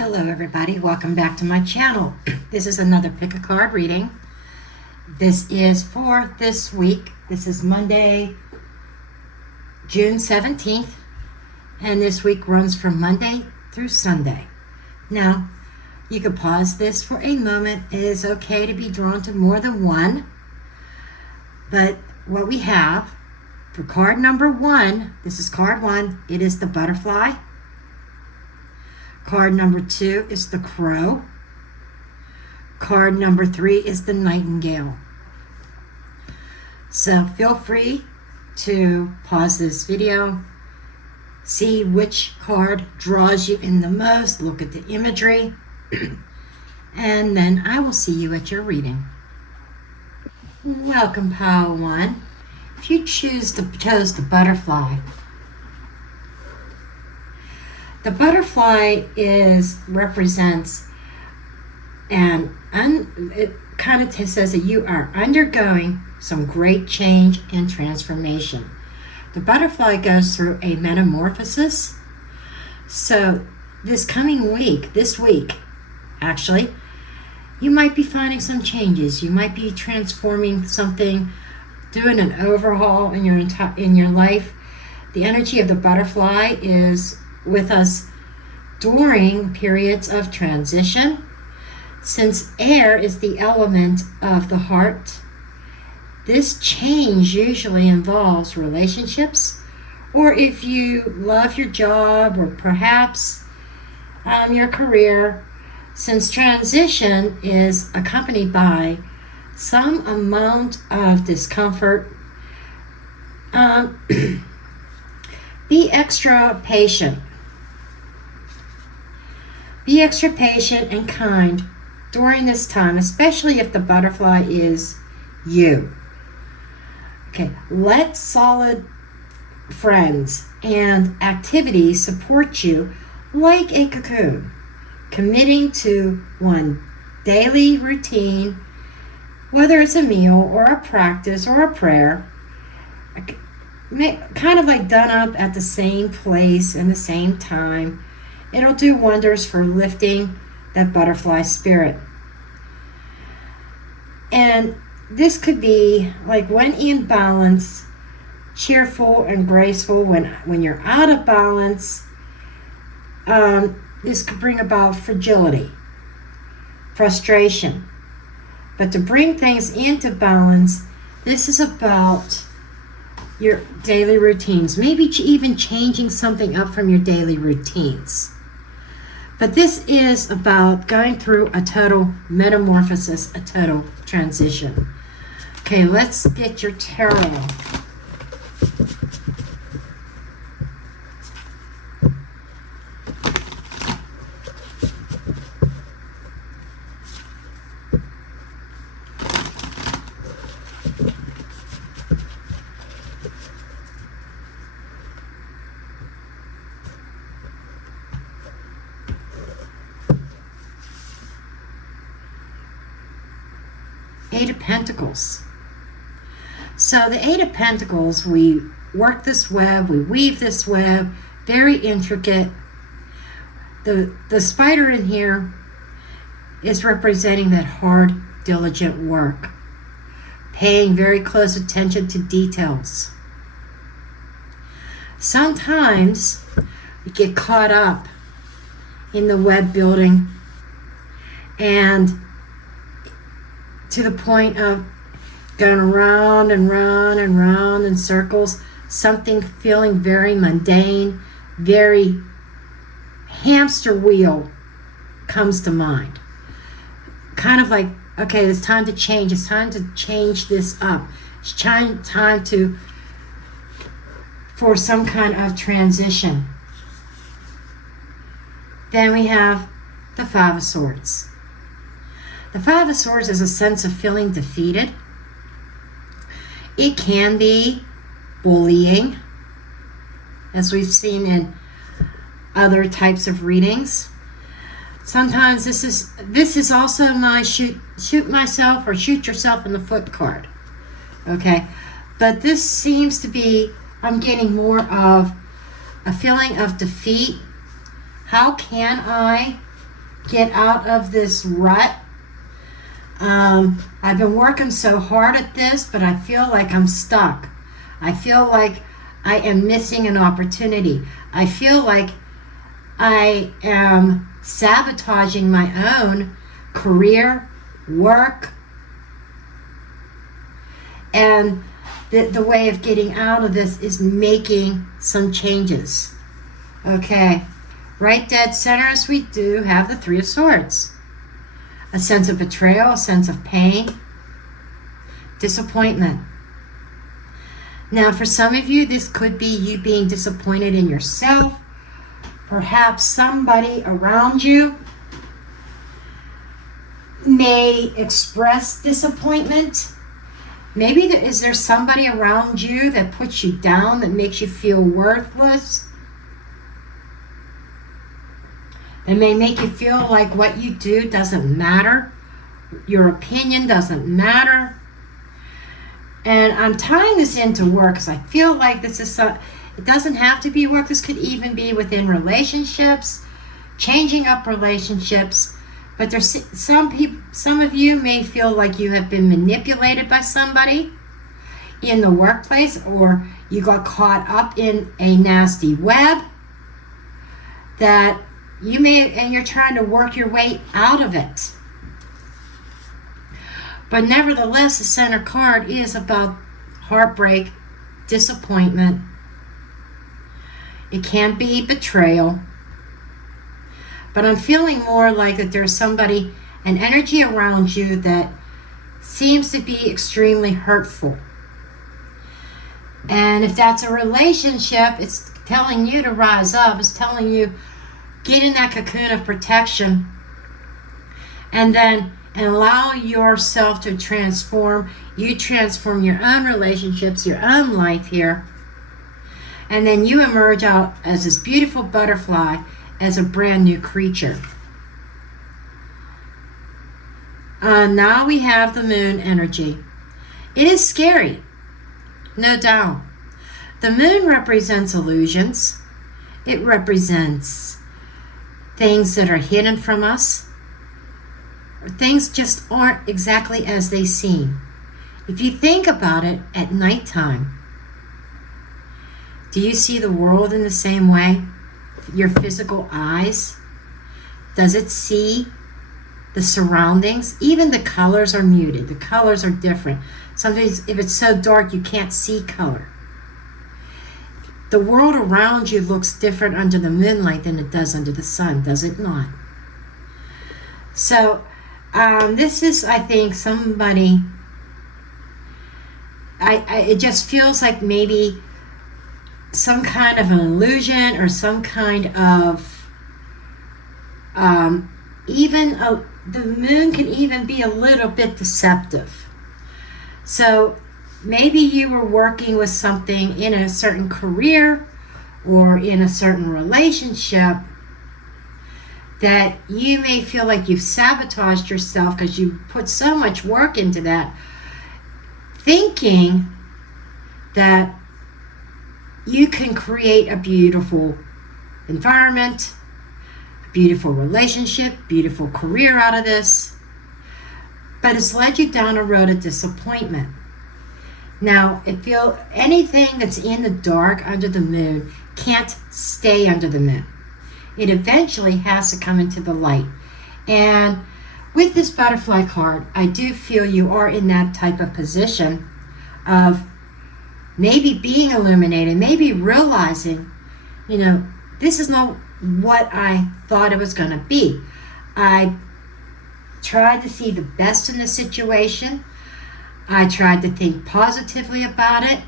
Hello everybody, welcome back to my channel. This is another pick a card reading. This is for this week. This is Monday, June 17th, and this week runs from Monday through Sunday. Now, you could pause this for a moment. It is okay to be drawn to more than one, but what we have for card number one, this is card one, it is the butterfly. Card number two is the crow. Card number three is the nightingale. So feel free to pause this video, see which card draws you in the most, look at the imagery, and then I will see you at your reading. Welcome, pile one. If you chose the butterfly, the butterfly represents it kind of says that you are undergoing some great change and transformation. The butterfly goes through a metamorphosis. So this week, actually, you might be finding some changes. You might be transforming something, doing an overhaul in your life. The energy of the butterfly is with us during periods of transition. Since air is the element of the heart, this change usually involves relationships, or if you love your job, or perhaps your career, since transition is accompanied by some amount of discomfort. Be extra patient. Be extra patient and kind during this time, especially if the butterfly is you. Okay, let solid friends and activities support you like a cocoon, committing to one daily routine, whether it's a meal or a practice or a prayer, kind of like done up at the same place and the same time. It'll do wonders for lifting that butterfly spirit. And this could be like when in balance, cheerful and graceful. When you're out of balance, this could bring about fragility, frustration. But to bring things into balance, this is about your daily routines, maybe even changing something up from your daily routines. But this is about going through a total metamorphosis, a total transition. Okay, let's get your tarot. Eight of Pentacles. So the Eight of Pentacles, we work this web, we weave this web, very intricate. The spider in here is representing that hard, diligent work, paying very close attention to details. Sometimes we get caught up in the web building and to the point of going around and round and round in circles, something feeling very mundane, very hamster wheel comes to mind. Kind of like, okay, it's time to change. It's time to change this up. It's time for some kind of transition. Then we have the Five of Swords. The Five of Swords is a sense of feeling defeated. It can be bullying, as we've seen in other types of readings. Sometimes this is also my shoot myself or shoot yourself in the foot card. Okay, but this seems to be, I'm getting more of a feeling of defeat. How can I get out of this rut. I've been working so hard at this, but I feel like I'm stuck. I feel like I am missing an opportunity. I feel like I am sabotaging my own career, work, and the way of getting out of this is making some changes. Okay, right dead center as we do have the Three of Swords. A sense of betrayal, a sense of pain, disappointment. Now, for some of you, this could be you being disappointed in yourself. Perhaps somebody around you may express disappointment. Maybe is there somebody around you that puts you down, that makes you feel worthless? It may make you feel like what you do doesn't matter. Your opinion doesn't matter. And I'm tying this into work because I feel like this is it doesn't have to be work. This could even be within relationships, changing up relationships. But there's some of you may feel like you have been manipulated by somebody in the workplace, or you got caught up in a nasty web that and you're trying to work your way out of it. But nevertheless, the center card is about heartbreak, disappointment. It can be betrayal. But I'm feeling more like that there's somebody, an energy around you that seems to be extremely hurtful. And if that's a relationship, it's telling you to rise up. It's telling you, get in that cocoon of protection and then allow yourself to transform. You transform your own relationships, your own life here. And then you emerge out as this beautiful butterfly, as a brand new creature. Now we have the moon energy. It is scary, no doubt. The moon represents illusions. It represents things that are hidden from us. Things just aren't exactly as they seem. If you think about it at nighttime, do you see the world in the same way? Your physical eyes? Does it see the surroundings? Even the colors are muted. The colors are different. Sometimes if it's so dark you can't see color. The world around you looks different under the moonlight than it does under the sun, does it not? So this is, I think, somebody, it just feels like maybe some kind of an illusion, or some kind of the moon can even be a little bit deceptive. So maybe you were working with something in a certain career or in a certain relationship that you may feel like you've sabotaged yourself because you put so much work into that, thinking that you can create a beautiful environment, a beautiful relationship, beautiful career out of this. But it's led you down a road of disappointment. Now, anything that's in the dark under the moon can't stay under the moon. It eventually has to come into the light. And with this butterfly card, I do feel you are in that type of position of maybe being illuminated, maybe realizing, this is not what I thought it was going to be. I tried to see the best in the situation. I tried to think positively about it.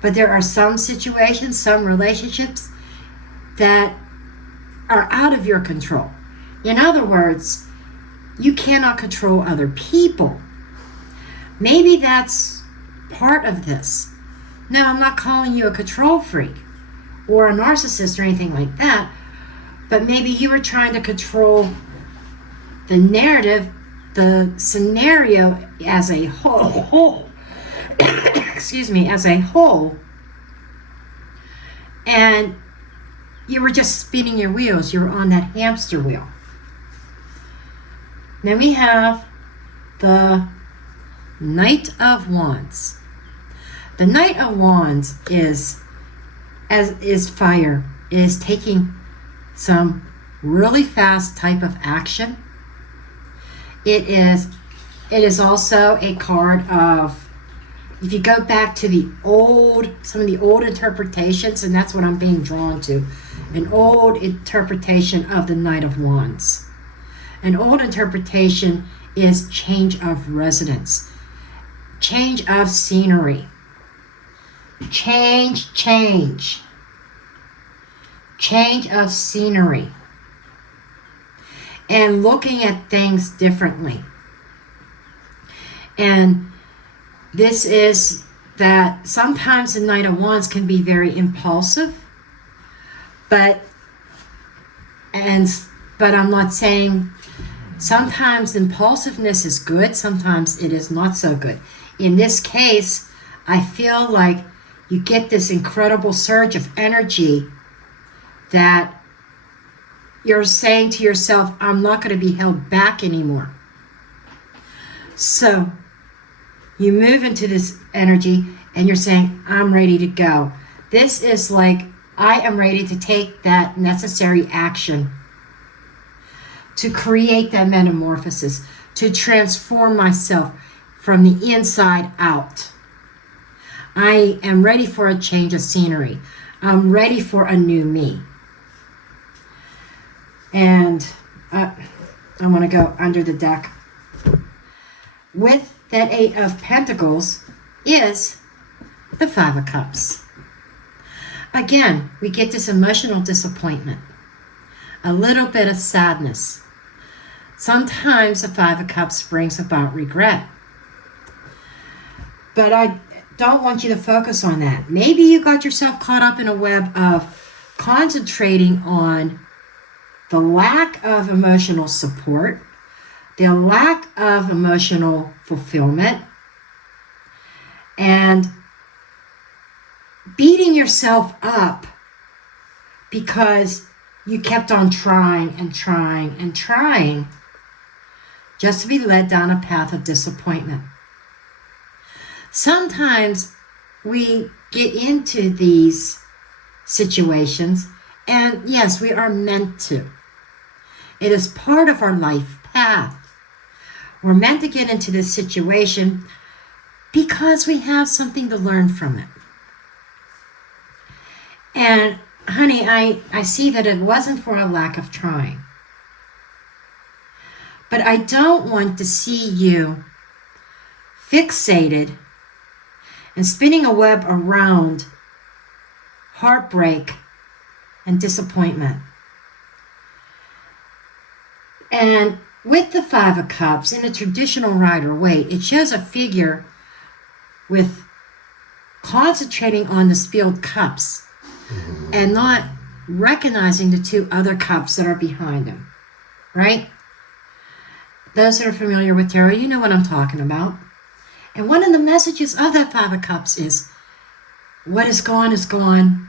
But there are some situations, some relationships that are out of your control. In other words, you cannot control other people. Maybe that's part of this. Now, I'm not calling you a control freak or a narcissist or anything like that, but maybe you were trying to control the narrative, the scenario as a whole, as a whole, and you were just spinning your wheels. You were on that hamster wheel. Then we have the Knight of Wands. The Knight of Wands is fire. It is taking some really fast type of action. It is also a card of, if you go back to some of the old interpretations, and that's what I'm being drawn to, an old interpretation of the Knight of Wands. An old interpretation is change of residence, change of scenery, change of scenery, and looking at things differently. And this is that sometimes the Knight of Wands can be very impulsive, but I'm not saying sometimes impulsiveness is good, sometimes it is not so good. In this case, I feel like you get this incredible surge of energy that you're saying to yourself, I'm not going to be held back anymore. So you move into this energy and you're saying, I'm ready to go. This is like, I am ready to take that necessary action to create that metamorphosis, to transform myself from the inside out. I am ready for a change of scenery. I'm ready for a new me. And I want to go under the deck. With that Eight of Pentacles is the Five of Cups. Again, we get this emotional disappointment, a little bit of sadness. Sometimes the Five of Cups brings about regret. But I don't want you to focus on that. Maybe you got yourself caught up in a web of concentrating on the lack of emotional support, the lack of emotional fulfillment, and beating yourself up because you kept on trying just to be led down a path of disappointment. Sometimes we get into these situations, and yes, we are meant to. It is part of our life path. We're meant to get into this situation because we have something to learn from it. And honey, I see that it wasn't for a lack of trying. But I don't want to see you fixated and spinning a web around heartbreak and disappointment. And with the Five of Cups, in a traditional Rider-Waite, it shows a figure with concentrating on the spilled cups and not recognizing the two other cups that are behind him, right? Those that are familiar with tarot, you know what I'm talking about. And one of the messages of that Five of Cups is, what is gone is gone.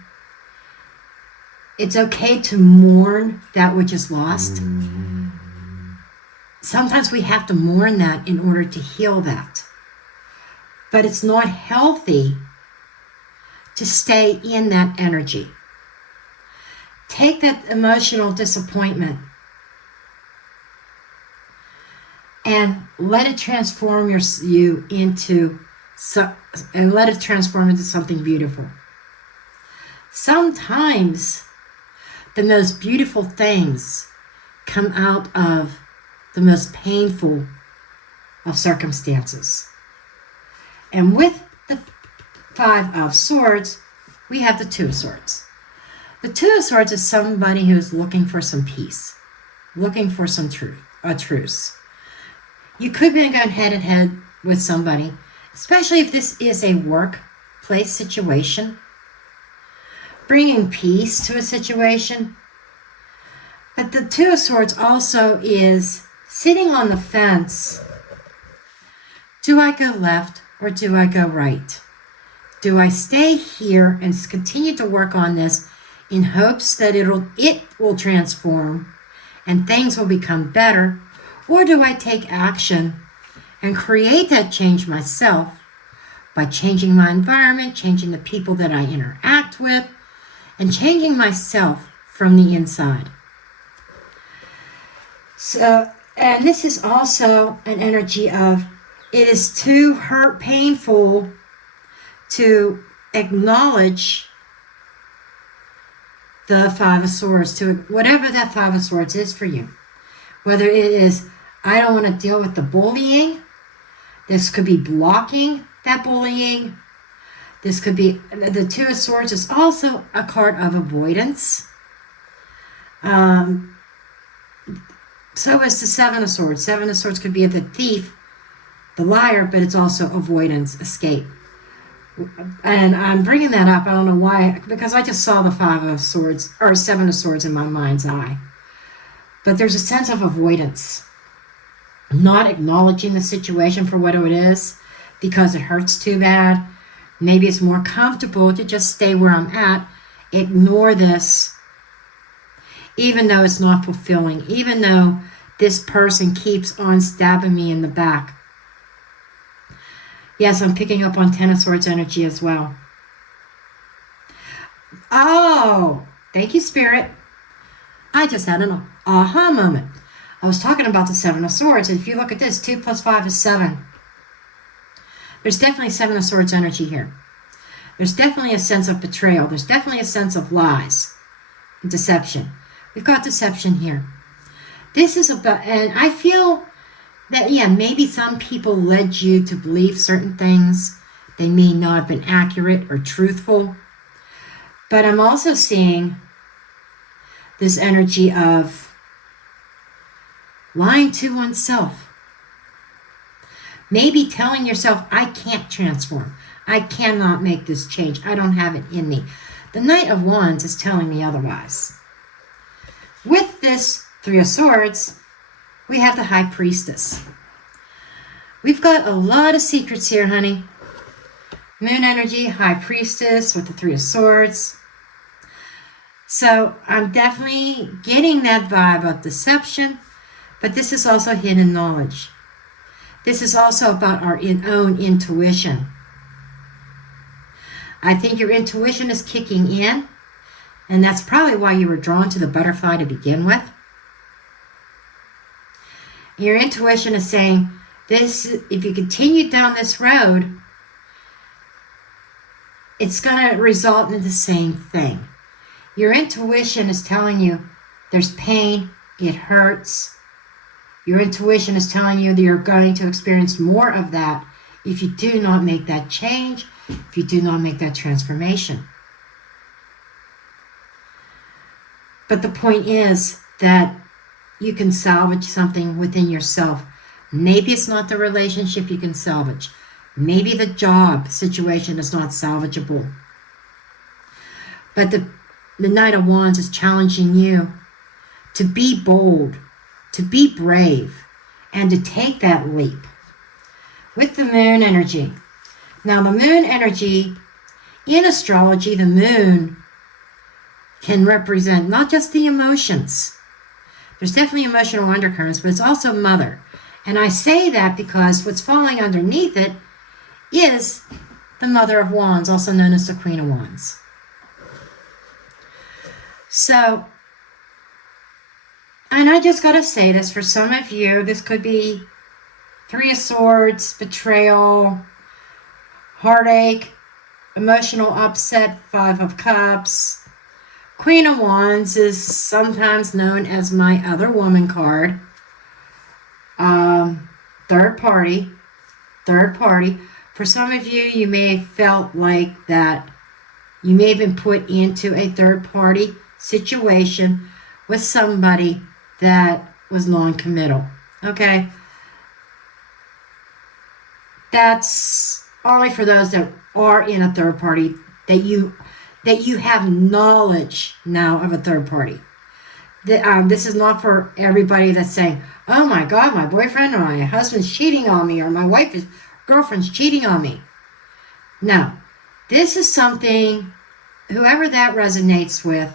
It's okay to mourn that which is lost. Sometimes we have to mourn that in order to heal that. But it's not healthy to stay in that energy. Take that emotional disappointment and let it transform you into something beautiful. Sometimes the most beautiful things come out of the most painful of circumstances. And with the Five of Swords, we have the Two of Swords. The Two of Swords is somebody who is looking for some peace, looking for some a truce. You could be going head to head with somebody, especially if this is a workplace situation, bringing peace to a situation. But the Two of Swords also is sitting on the fence. Do I go left or do I go right? Do I stay here and continue to work on this in hopes that it will transform and things will become better? Or do I take action and create that change myself by changing my environment, changing the people that I interact with, and changing myself from the inside? So, and this is also an energy of it is too painful to acknowledge the Five of Swords, to whatever that Five of Swords is for you. Whether it is, I don't want to deal with the bullying. This could be blocking that bullying. This could be, the Two of Swords is also a card of avoidance. So is the Seven of Swords. Seven of Swords could be the thief, the liar, but it's also avoidance, escape. And I'm bringing that up, I don't know why, because I just saw the Five of Swords, or Seven of Swords in my mind's eye. But there's a sense of avoidance. Not acknowledging the situation for what it is because it hurts too bad. Maybe it's more comfortable to just stay where I'm at, ignore this, even though it's not fulfilling, even though this person keeps on stabbing me in the back. Yes, I'm picking up on Ten of Swords energy as well. Oh, thank you, Spirit. I just had an aha moment. I was talking about the Seven of Swords, and if you look at this, 2 plus 5 is 7. There's definitely Seven of Swords energy here. There's definitely a sense of betrayal. There's definitely a sense of lies and deception. We've got deception here. This is about, and I feel that, yeah, maybe some people led you to believe certain things. They may not have been accurate or truthful. But I'm also seeing this energy of lying to oneself. Maybe telling yourself, I can't transform. I cannot make this change. I don't have it in me. The Knight of Wands is telling me otherwise. With this Three of Swords, we have the High Priestess. We've got a lot of secrets here, honey. Moon energy, High Priestess with the Three of Swords. So I'm definitely getting that vibe of deception, but this is also hidden knowledge. This is also about our own intuition. I think your intuition is kicking in, and that's probably why you were drawn to the butterfly to begin with. Your intuition is saying, this, if you continue down this road, it's going to result in the same thing. Your intuition is telling you there's pain, it hurts. Your intuition is telling you that you're going to experience more of that if you do not make that change, if you do not make that transformation. But the point is that you can salvage something within yourself. Maybe it's not the relationship you can salvage. Maybe the job situation is not salvageable. But the Knight of Wands is challenging you to be bold, to be brave, and to take that leap. With the moon energy. Now the moon energy, in astrology, the moon can represent not just the emotions. There's definitely emotional undercurrents, but it's also mother. And I say that because what's falling underneath it is the Mother of Wands, also known as the Queen of Wands. So, and I just got to say this, for some of you, this could be Three of Swords, betrayal, heartache, emotional upset, Five of Cups. Queen of Wands is sometimes known as my other woman card. Third party. For some of you, you may have felt like that you may have been put into a third party situation with somebody that was non-committal. Okay? That's only for those that are in a third party, that you have knowledge now of a third party. This is not for everybody that's saying, oh my God, my boyfriend or my husband's cheating on me, or my girlfriend's cheating on me. No, this is something, whoever that resonates with,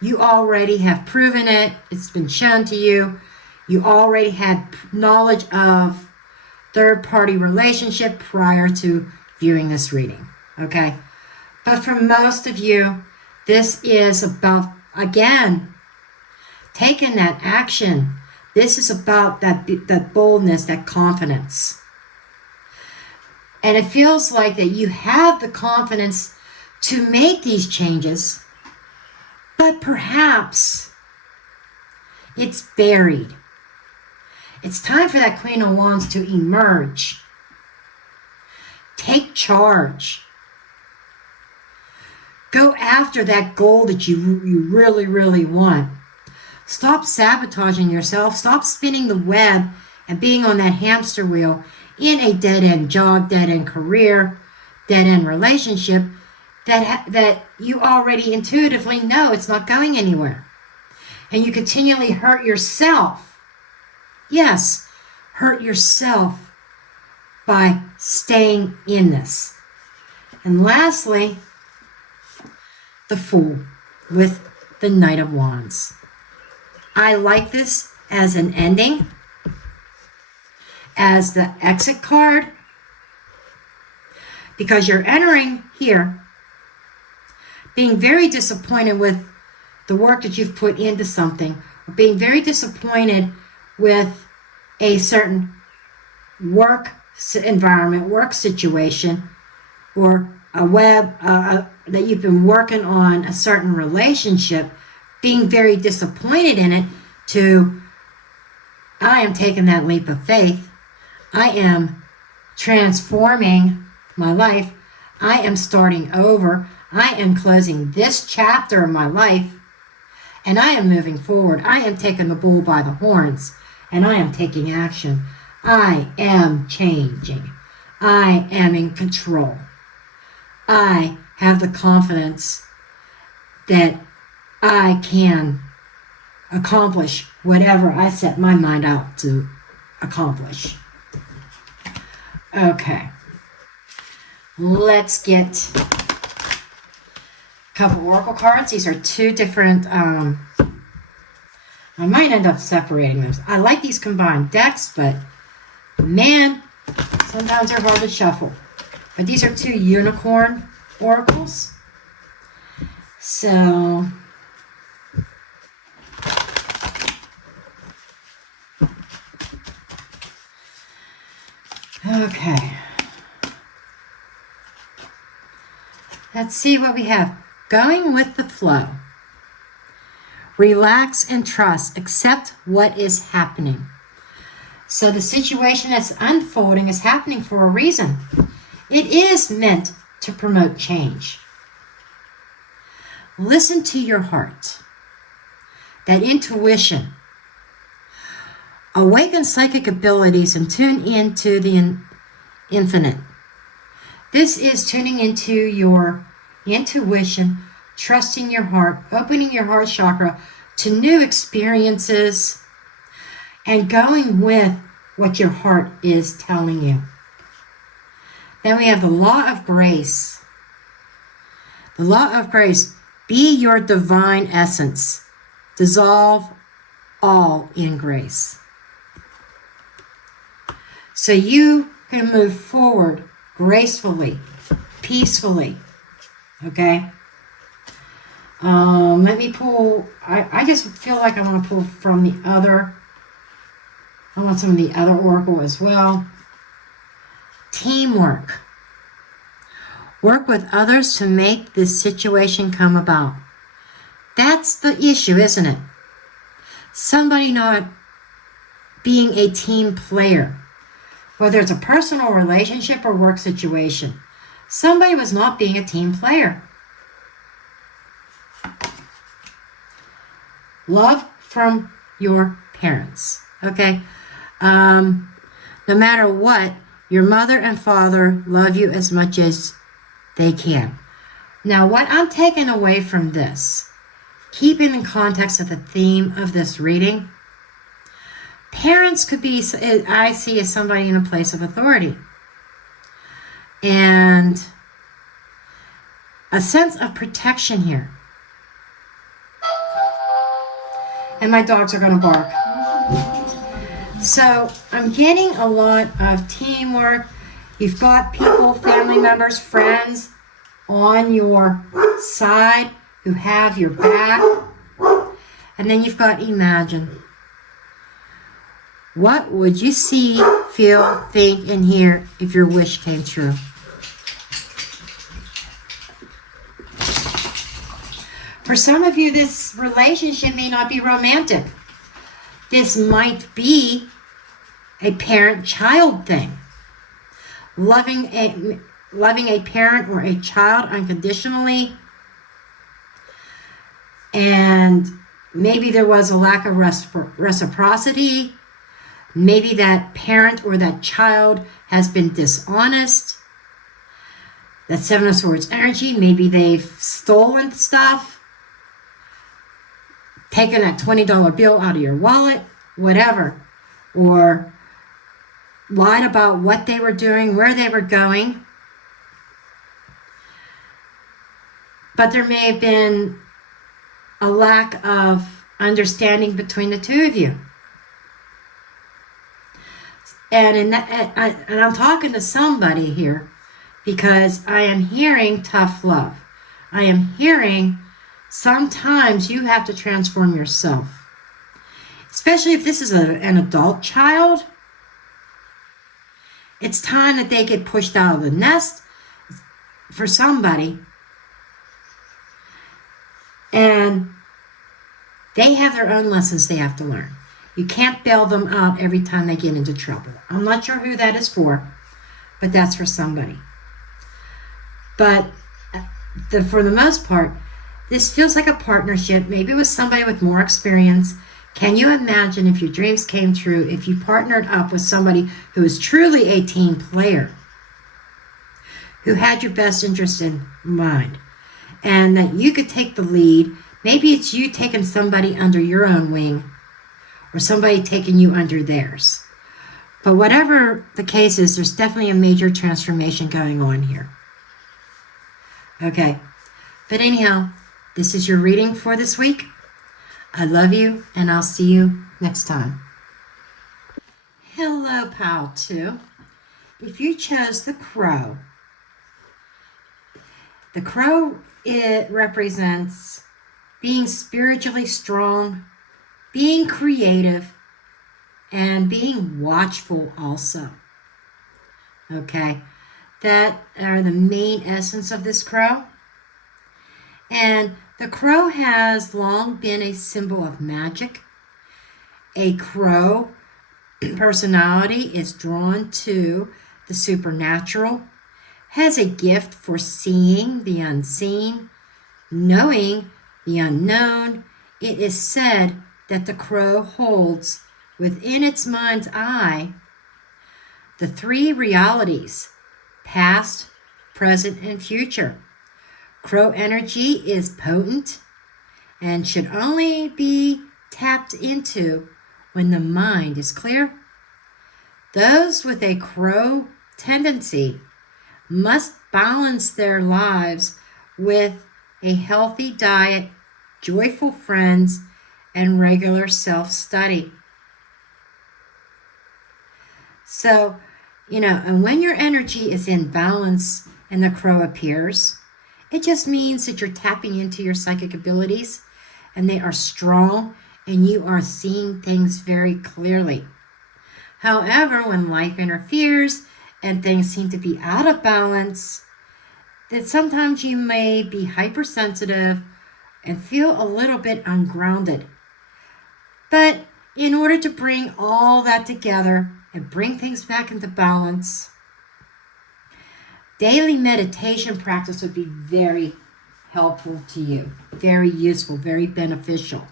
you already have proven it. It's been shown to you. You already had knowledge of third-party relationship prior to viewing this reading, okay? But for most of you, this is about, again, taking that action. This is about that boldness, that confidence. And it feels like that you have the confidence to make these changes, but perhaps it's buried. It's time for that Queen of Wands to emerge. Take charge. Go after that goal that you really, really want. Stop sabotaging yourself. Stop spinning the web and being on that hamster wheel in a dead-end job, dead-end career, dead-end relationship that you already intuitively know it's not going anywhere. And you continually hurt yourself. Yes, hurt yourself by staying in this. And lastly, the Fool with the Knight of Wands. I like this as an ending, as the exit card, because you're entering here being very disappointed with the work that you've put into something, or being very disappointed with a certain work environment, work situation, or a web that you've been working on, a certain relationship, being very disappointed in it, to I am taking that leap of faith. I am transforming my life. I am starting over. I am closing this chapter of my life, and I am moving forward. I am taking the bull by the horns, and I am taking action. I am changing. I am in control. I have the confidence that I can accomplish whatever I set my mind out to accomplish. Okay. Let's get a couple oracle cards. These are two different, I might end up separating those. I like these combined decks, but man, sometimes they're hard to shuffle. But these are two unicorn oracles. So, okay. Let's see what we have. Going with the flow. Relax and trust. Accept what is happening. So the situation that's unfolding is happening for a reason. It is meant to promote change. Listen to your heart. That intuition. Awaken psychic abilities and tune into the infinite. This is tuning into your intuition, trusting your heart, opening your heart chakra to new experiences, and going with what your heart is telling you. Then we have the law of grace. The law of grace. Be your divine essence. Dissolve all in grace. So you can move forward gracefully, peacefully. Okay? Let me pull. I just feel like I want to pull from the other. I want some of the other oracle as well. Teamwork. Work with others to make this situation come about. That's the issue, isn't it? Somebody not being a team player. Whether it's a personal relationship or work situation. Somebody was not being a team player. Love from your parents. Okay? No matter what, your mother and father love you as much as they can. Now, what I'm taking away from this, keeping in context of the theme of this reading, parents could be, I see as somebody in a place of authority. And a sense of protection here. And my dogs are going to bark. So I'm getting a lot of teamwork. You've got people, family members, friends on your side who have your back. And then you've got imagine. What would you see, feel, think, and hear if your wish came true? For some of you, this relationship may not be romantic. This might be a parent-child thing. Loving a parent or a child unconditionally, and maybe there was a lack of reciprocity. Maybe that parent or that child has been dishonest. That Seven of Swords energy, maybe they've stolen stuff, taken that $20 bill out of your wallet, whatever, or lied about what they were doing, where they were going. But there may have been a lack of understanding between the two of you. And I'm talking to somebody here because I am hearing tough love. I am hearing sometimes you have to transform yourself. Especially if this is an adult child. It's time that they get pushed out of the nest for somebody. And they have their own lessons they have to learn. You can't bail them out every time they get into trouble. I'm not sure who that is for, but that's for somebody. But for the most part, this feels like a partnership, maybe with somebody with more experience. Can you imagine if your dreams came true, if you partnered up with somebody who is truly a team player, who had your best interest in mind, and that you could take the lead? Maybe it's you taking somebody under your own wing, or somebody taking you under theirs. But whatever the case is, there's definitely a major transformation going on here. Okay, but anyhow, this is your reading for this week. I love you, and I'll see you next time. Hello, Pal 2. If you chose the crow, it represents being spiritually strong, being creative, and being watchful also. Okay, that are the main essence of this crow. And the crow has long been a symbol of magic. A crow personality is drawn to the supernatural, has a gift for seeing the unseen, knowing the unknown. It is said that the crow holds within its mind's eye the three realities, past, present, and future. Crow energy is potent and should only be tapped into when the mind is clear. Those with a crow tendency must balance their lives with a healthy diet, joyful friends, and regular self-study. So, and when your energy is in balance and the crow appears, it just means that you're tapping into your psychic abilities and they are strong and you are seeing things very clearly. However, when life interferes and things seem to be out of balance, that sometimes you may be hypersensitive and feel a little bit ungrounded. But in order to bring all that together and bring things back into balance, daily meditation practice would be very helpful to you, very useful, very beneficial.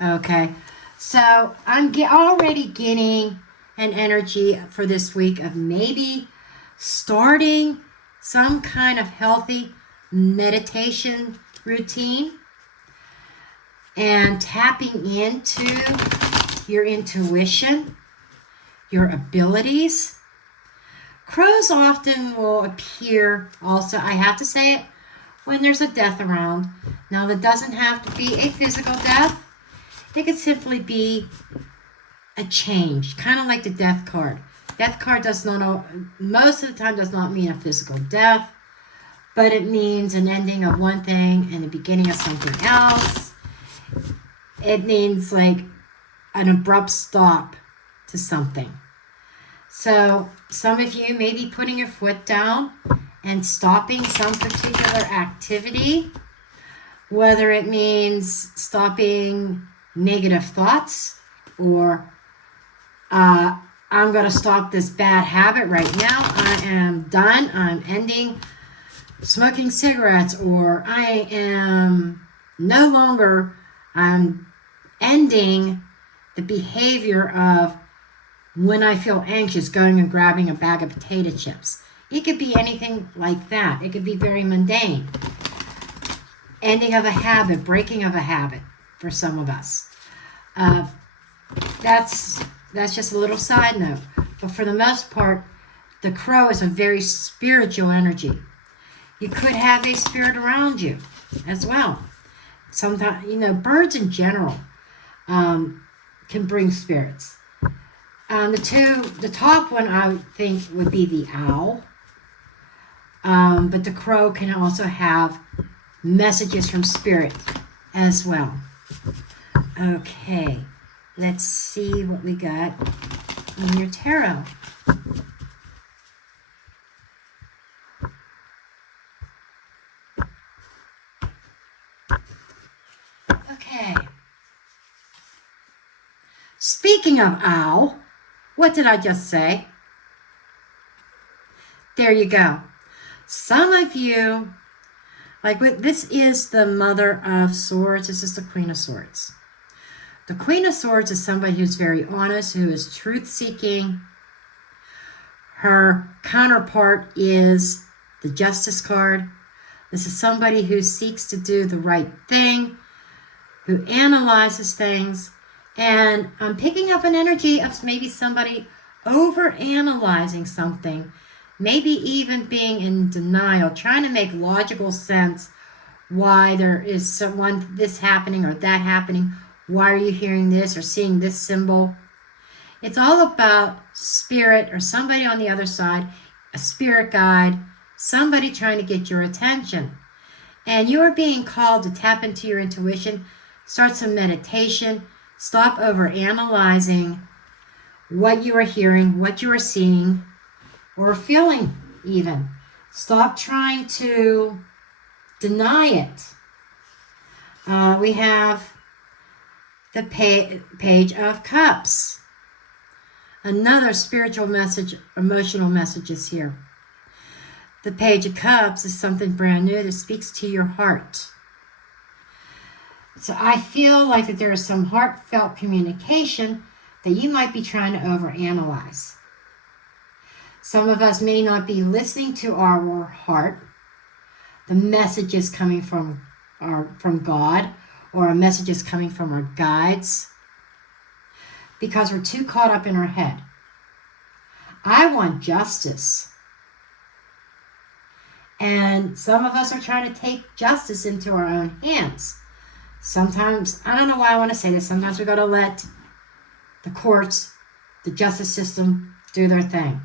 Okay, so I'm already getting an energy for this week of maybe starting some kind of healthy meditation routine and tapping into your intuition, your abilities. Crows often will appear also, I have to say it, when there's a death around. Now, that doesn't have to be a physical death. It could simply be a a change, kind of like the death card. Death card does not, most of the time, does not mean a physical death, but it means an ending of one thing and the beginning of something else. It means like an abrupt stop to something. So some of you may be putting your foot down and stopping some particular activity, whether it means stopping negative thoughts or I'm going to stop this bad habit right now. I am done. I'm ending smoking cigarettes, or I am no longer, I'm ending the behavior of when I feel anxious going and grabbing a bag of potato chips. It could be anything like that. It could be very mundane. Ending of a habit, breaking of a habit for some of us. That's just a little side note. But for the most part, the crow is a very spiritual energy. You could have a spirit around you as well. Sometimes, birds in general can bring spirits. The top one I think would be the owl. But the crow can also have messages from spirit as well. Okay, let's see what we got in your tarot. Okay. Speaking of owl, what did I just say? There you go. Some of you, this is the Mother of Swords. This is the Queen of Swords. The Queen of Swords is somebody who's very honest, who is truth-seeking. Her counterpart is the Justice card. This is somebody who seeks to do the right thing, who analyzes things. And I'm picking up an energy of maybe somebody over-analyzing something, maybe even being in denial, trying to make logical sense why there is this happening or that happening. Why are you hearing this or seeing this symbol? It's all about spirit or somebody on the other side, a spirit guide, somebody trying to get your attention. And you are being called to tap into your intuition, start some meditation, stop over analyzing what you are hearing, what you are seeing, or feeling even. Stop trying to deny it. We have the Page of Cups. Another spiritual message, emotional messages here. The Page of Cups is something brand new that speaks to your heart. So I feel like that there is some heartfelt communication that you might be trying to overanalyze. Some of us may not be listening to our heart. The message is coming from God, or a message is coming from our guides, because we're too caught up in our head. I want justice. And some of us are trying to take justice into our own hands. Sometimes, I don't know why I want to say this, sometimes we got to let the courts, the justice system do their thing.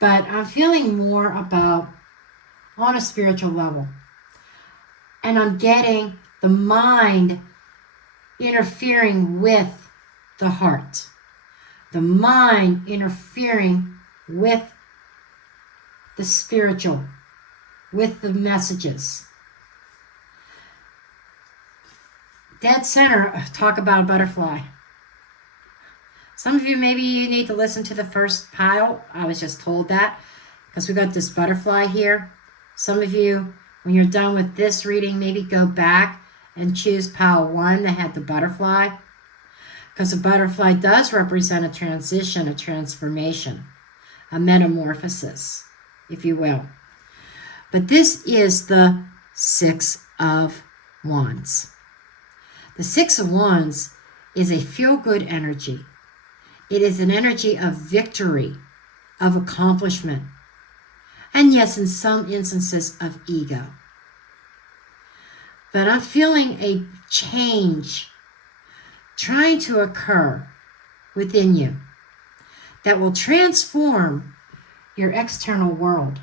But I'm feeling more about on a spiritual level. And I'm getting the mind interfering with the heart. The mind interfering with the spiritual, with the messages. Dead center, talk about a butterfly. Some of you, maybe you need to listen to the first pile. I was just told that because we got this butterfly here. Some of you, when you're done with this reading, maybe go back and choose pile 1 that had the butterfly, because the butterfly does represent a transition, a transformation, a metamorphosis, if you will. But this is the 6 of Wands. The 6 of Wands is a feel-good energy. It is an energy of victory, of accomplishment, and yes, in some instances of ego. But I'm feeling a change trying to occur within you that will transform your external world.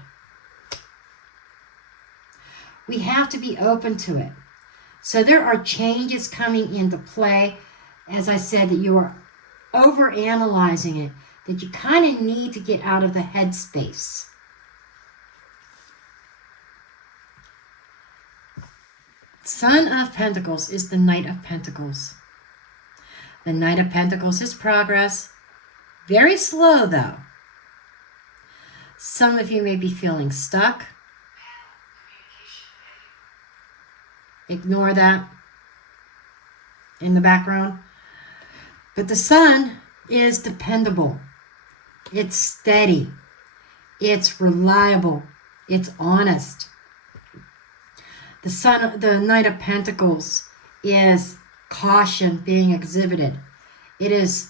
We have to be open to it. So there are changes coming into play. As I said, that you are overanalyzing it, that you kind of need to get out of the headspace. Son of Pentacles is the Knight of Pentacles. The Knight of Pentacles is progress. Very slow, though. Some of you may be feeling stuck. Ignore that in the background. But the Sun is dependable. It's steady. It's reliable. It's honest. The Sun, the Knight of Pentacles, is caution being exhibited. It is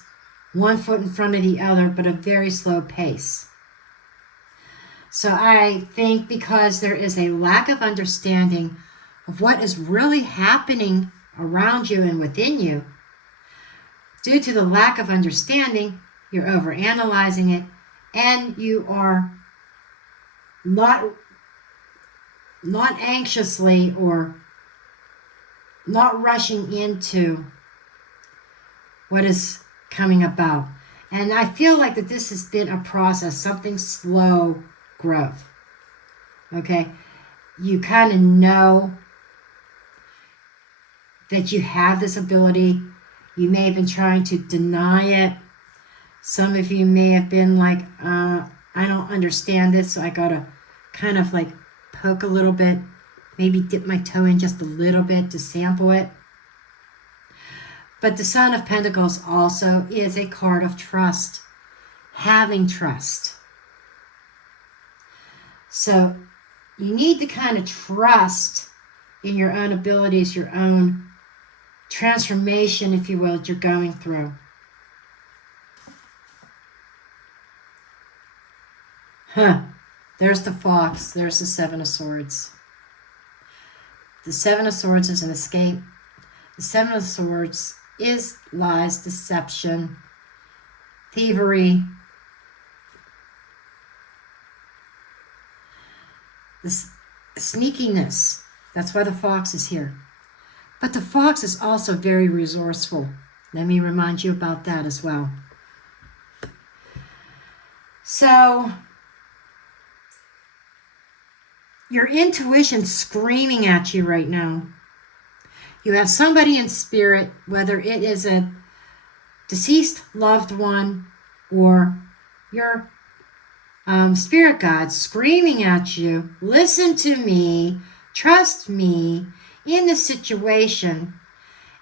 one foot in front of the other, but a very slow pace. So I think because there is a lack of understanding of what is really happening around you and within you, due to the lack of understanding, you're overanalyzing it, and you are not anxiously or not rushing into what is coming about. And I feel like that this has been a process, something slow growth. Okay? You kind of know that you have this ability. You may have been trying to deny it. Some of you may have been like, I don't understand this, so I got to kind of like poke a little bit, maybe dip my toe in just a little bit to sample it. But the Son of Pentacles also is a card of trust, having trust. So you need to kind of trust in your own abilities, your own transformation, if you will, that you're going through. There's the Fox. There's the Seven of Swords. The Seven of Swords is an escape. The Seven of Swords is lies, deception, thievery. This sneakiness. That's why the Fox is here. But the Fox is also very resourceful. Let me remind you about that as well. So your intuition's screaming at you right now. You have somebody in spirit, whether it is a deceased loved one or your spirit guide, screaming at you, listen to me, trust me in this situation,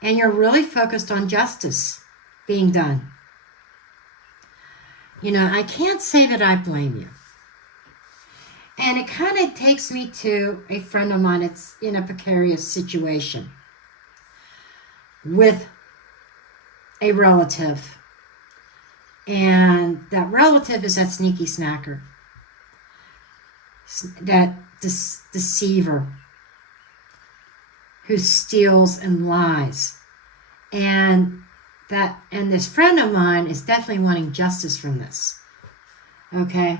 and you're really focused on justice being done. You know, I can't say that I blame you. And it kind of takes me to a friend of mine that's in a precarious situation with a relative. And that relative is that sneaky snacker, that deceiver who steals and lies. And this friend of mine is definitely wanting justice from this. Okay?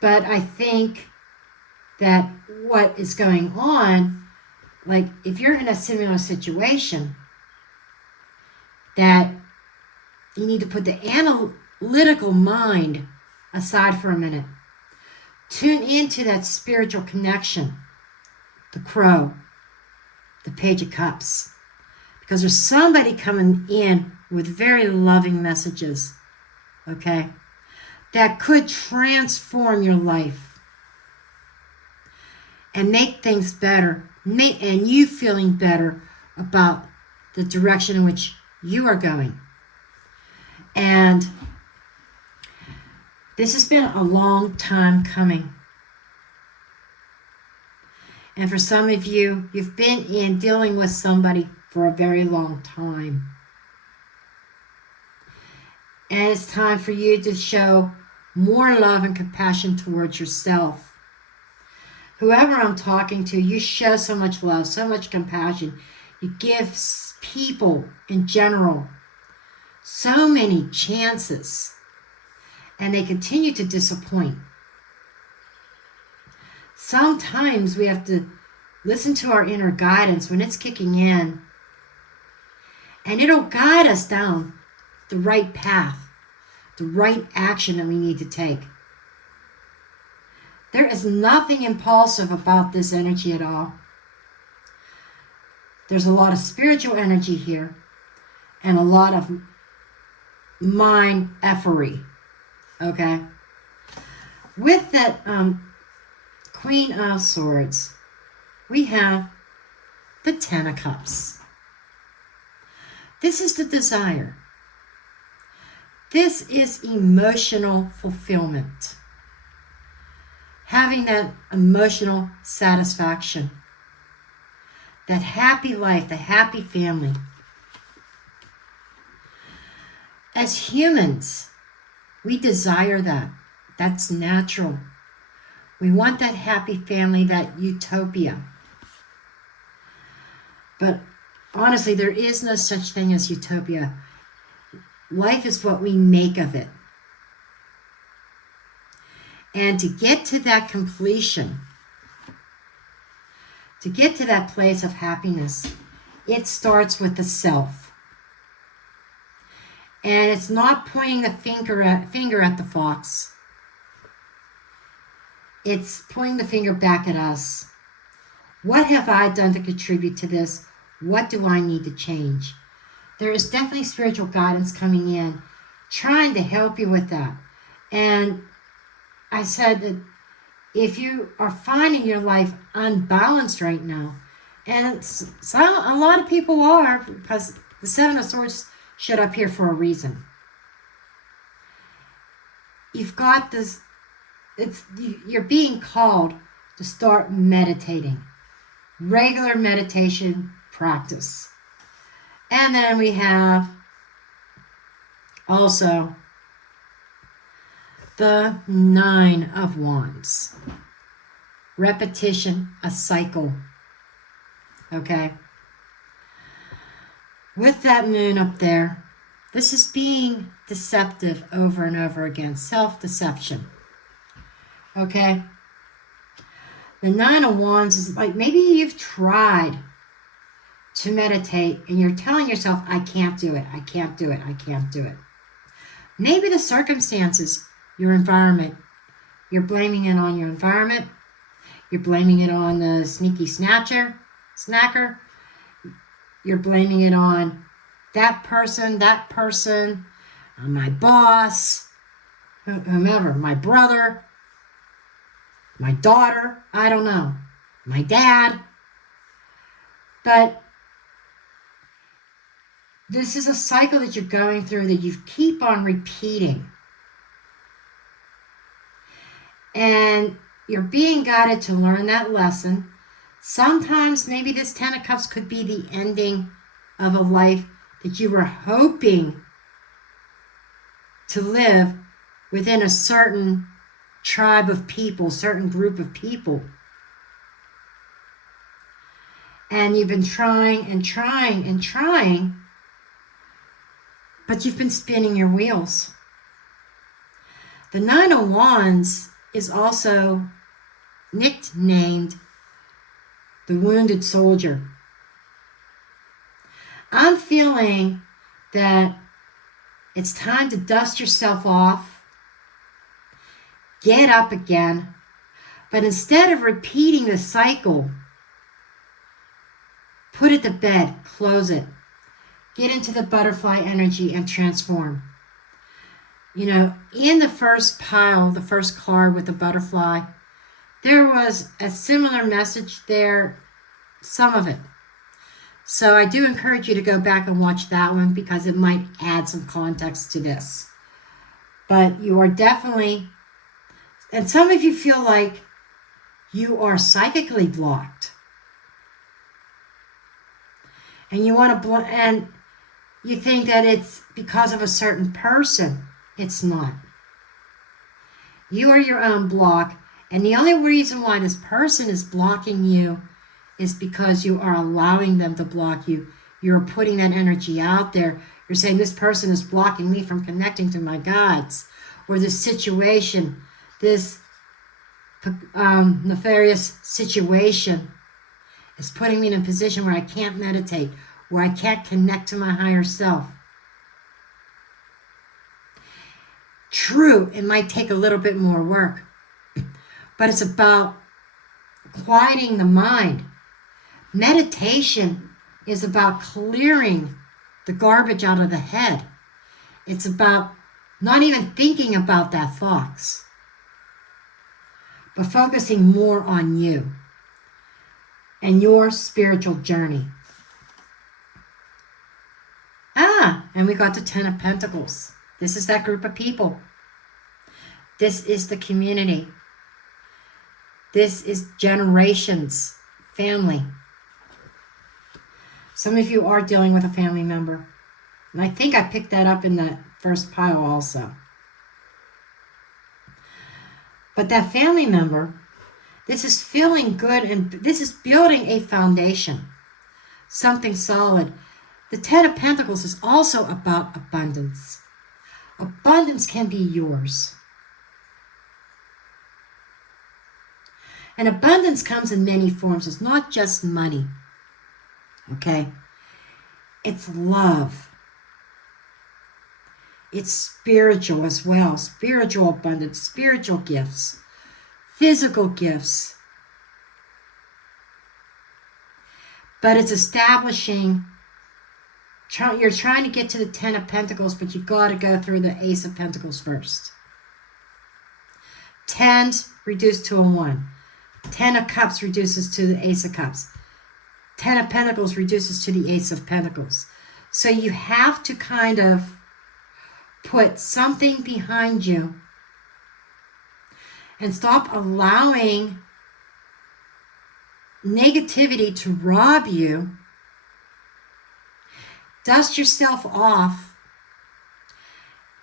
But I think that what is going on, like if you're in a similar situation, that you need to put the analytical mind aside for a minute. Tune into that spiritual connection. The Crow, the Page of Cups. Because there's somebody coming in with very loving messages, okay, that could transform your life and make things better, and you feeling better about the direction in which you are going. And this has been a long time coming. And for some of you, you've been dealing with somebody for a very long time. And it's time for you to show more love and compassion towards yourself. Whoever I'm talking to, you show so much love, so much compassion. You give people in general so many chances, and they continue to disappoint. Sometimes we have to listen to our inner guidance when it's kicking in, and it'll guide us down the right path, the right action that we need to take. There is nothing impulsive about this energy at all. There's a lot of spiritual energy here and a lot of mind effery. Okay? With that Queen of Swords, we have the Ten of Cups. This is the desire. This is emotional fulfillment. Having that emotional satisfaction. That happy life, the happy family. As humans, we desire that. That's natural. We want that happy family, that utopia. But honestly, there is no such thing as utopia. Life is what we make of it. And to get to that completion, to get to that place of happiness, it starts with the self. And it's not pointing the finger at the fox. It's pointing the finger back at us. What have I done to contribute to this? What do I need to change? There is definitely spiritual guidance coming in, trying to help you with that. And I said that if you are finding your life unbalanced right now, and a lot of people are, because the Seven of Swords showed up here for a reason. You've got this, you're being called to start meditating. Regular meditation practice. And then we have also the Nine of Wands. Repetition, a cycle. Okay? With that moon up there, this is being deceptive over and over again. Self-deception. Okay? The Nine of Wands is like, maybe you've tried to meditate and you're telling yourself, I can't do it, I can't do it, I can't do it. Maybe the circumstances, your environment, you're blaming it on your environment, you're blaming it on the sneaky snacker, you're blaming it on that person, my boss, whomever, my brother, my daughter, I don't know, my dad. But this is a cycle that you're going through that you keep on repeating. And you're being guided to learn that lesson. Sometimes maybe this Ten of Cups could be the ending of a life that you were hoping to live within a certain tribe of people, certain group of people. And you've been trying and trying and trying, but you've been spinning your wheels. The Nine of Wands is also nicknamed the Wounded Soldier. I'm feeling that it's time to dust yourself off, get up again, but instead of repeating the cycle, put it to bed, close it, get into the butterfly energy and transform. You know, in the first pile, the first card with the butterfly, there was a similar message there, some of it. So I do encourage you to go back and watch that one because it might add some context to this. But you are definitely, and some of you feel like you are psychically blocked. And you want to, and you think that it's because of a certain person. It's not. You are your own block. And the only reason why this person is blocking you is because you are allowing them to block you. You're putting that energy out there. You're saying this person is blocking me from connecting to my gods, or this situation, this nefarious situation is putting me in a position where I can't meditate, where I can't connect to my higher self. True, it might take a little bit more work, but it's about quieting the mind. Meditation is about clearing the garbage out of the head. It's about not even thinking about that thoughts, but focusing more on you and your spiritual journey. And we got the Ten of Pentacles. This is that group of people. This is the community. This is generations, family. Some of you are dealing with a family member. And I think I picked that up in that first pile also. But that family member, this is feeling good, and this is building a foundation, something solid. The Ten of Pentacles is also about abundance. Abundance can be yours. And abundance comes in many forms. It's not just money. Okay? It's love. It's spiritual as well. Spiritual abundance, spiritual gifts, physical gifts. But it's establishing, you're trying to get to the Ten of Pentacles, but you've got to go through the Ace of Pentacles first. Tens reduced to a 1. 10 of Cups reduces to the Ace of Cups. 10 of Pentacles reduces to the Ace of Pentacles. So you have to kind of put something behind you and stop allowing negativity to rob you. Dust yourself off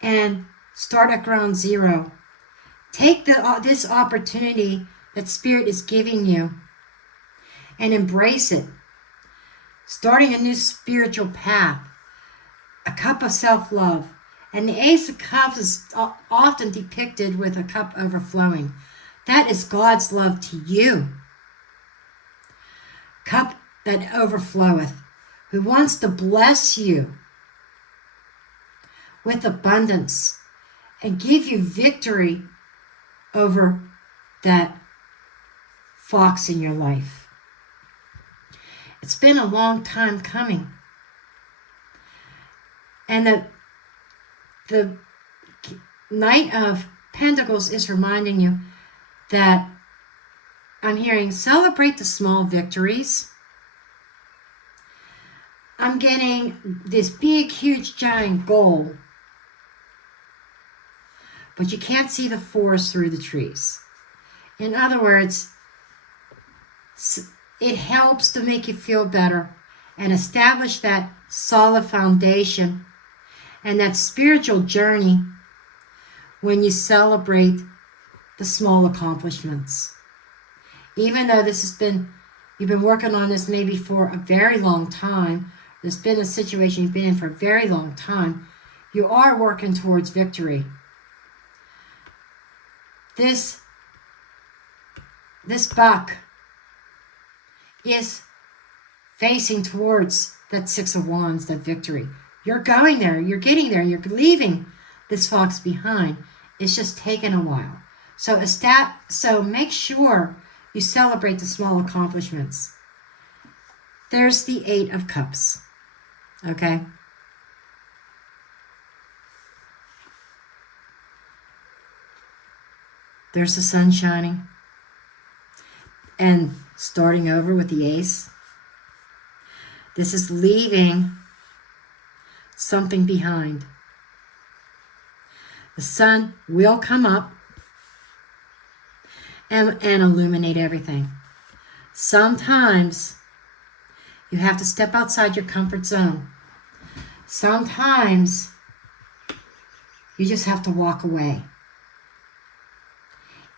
and start at ground zero. Take this opportunity that Spirit is giving you and embrace it. Starting a new spiritual path, a cup of self-love. And the Ace of Cups is often depicted with a cup overflowing. That is God's love to you. Cup that overfloweth, who wants to bless you with abundance and give you victory over that fox in your life. It's been a long time coming. And the Knight of Pentacles is reminding you that I'm hearing celebrate the small victories. I'm getting this big, huge, giant goal, but you can't see the forest through the trees. In other words, it helps to make you feel better and establish that solid foundation and that spiritual journey when you celebrate the small accomplishments. Even though you've been working on this maybe for a very long time, there's been a situation you've been in for a very long time, you are working towards victory. This buck is facing towards that Six of Wands, that victory. You're going there, you're getting there, you're leaving this fox behind. It's just taken a while. So make sure you celebrate the small accomplishments. There's the Eight of Cups. Okay? There's the sun shining. And starting over with the Ace. This is leaving something behind. The sun will come up and illuminate everything. Sometimes you have to step outside your comfort zone. Sometimes you just have to walk away.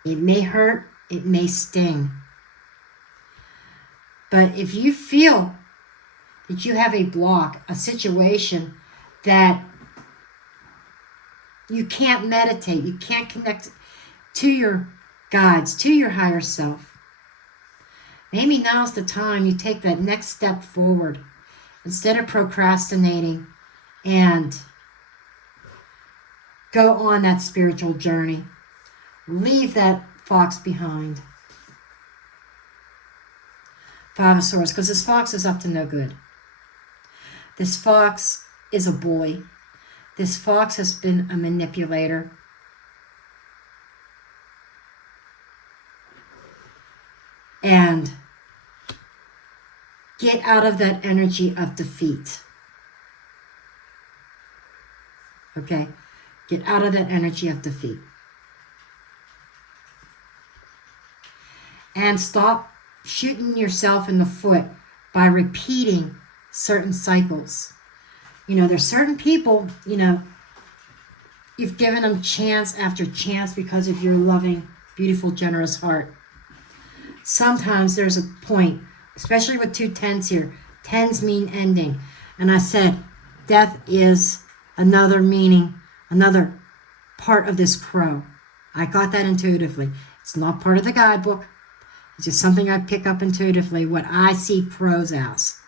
It may hurt, it may sting. But if you feel that you have a block, a situation that you can't meditate, you can't connect to your guides, to your higher self. Maybe now's the time you take that next step forward instead of procrastinating and go on that spiritual journey. Leave that fox behind. Five of Swords, because this fox is up to no good. This fox is a bully. This fox has been a manipulator. And get out of that energy of defeat. Okay? Get out of that energy of defeat. And stop shooting yourself in the foot by repeating certain cycles. There's certain people, you've given them chance after chance because of your loving, beautiful, generous heart. Sometimes there's a point, especially with 2 10s here. 10s mean ending. And I said, death is another meaning, another part of this crow. I got that intuitively. It's not part of the guidebook. It's just something I pick up intuitively, what I see crows as.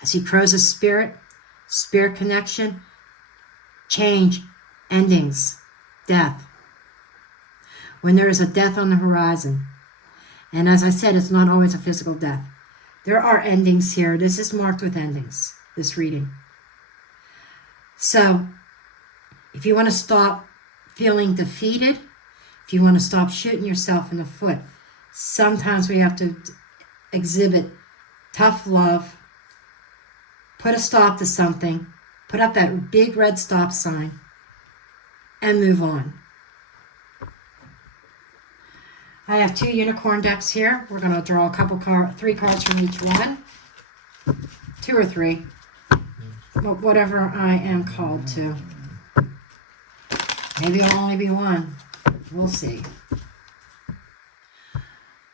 I see crows as spirit connection, change, endings, death. When there is a death on the horizon, and as I said, it's not always a physical death. There are endings here. This is marked with endings, this reading. So, if you want to stop feeling defeated, if you want to stop shooting yourself in the foot, sometimes we have to exhibit tough love, put a stop to something, put up that big red stop sign, and move on. I have 2 unicorn decks here. We're going to draw a couple 3 cards from each one. 2 or 3. But whatever I am called to. Maybe it'll only be 1. We'll see.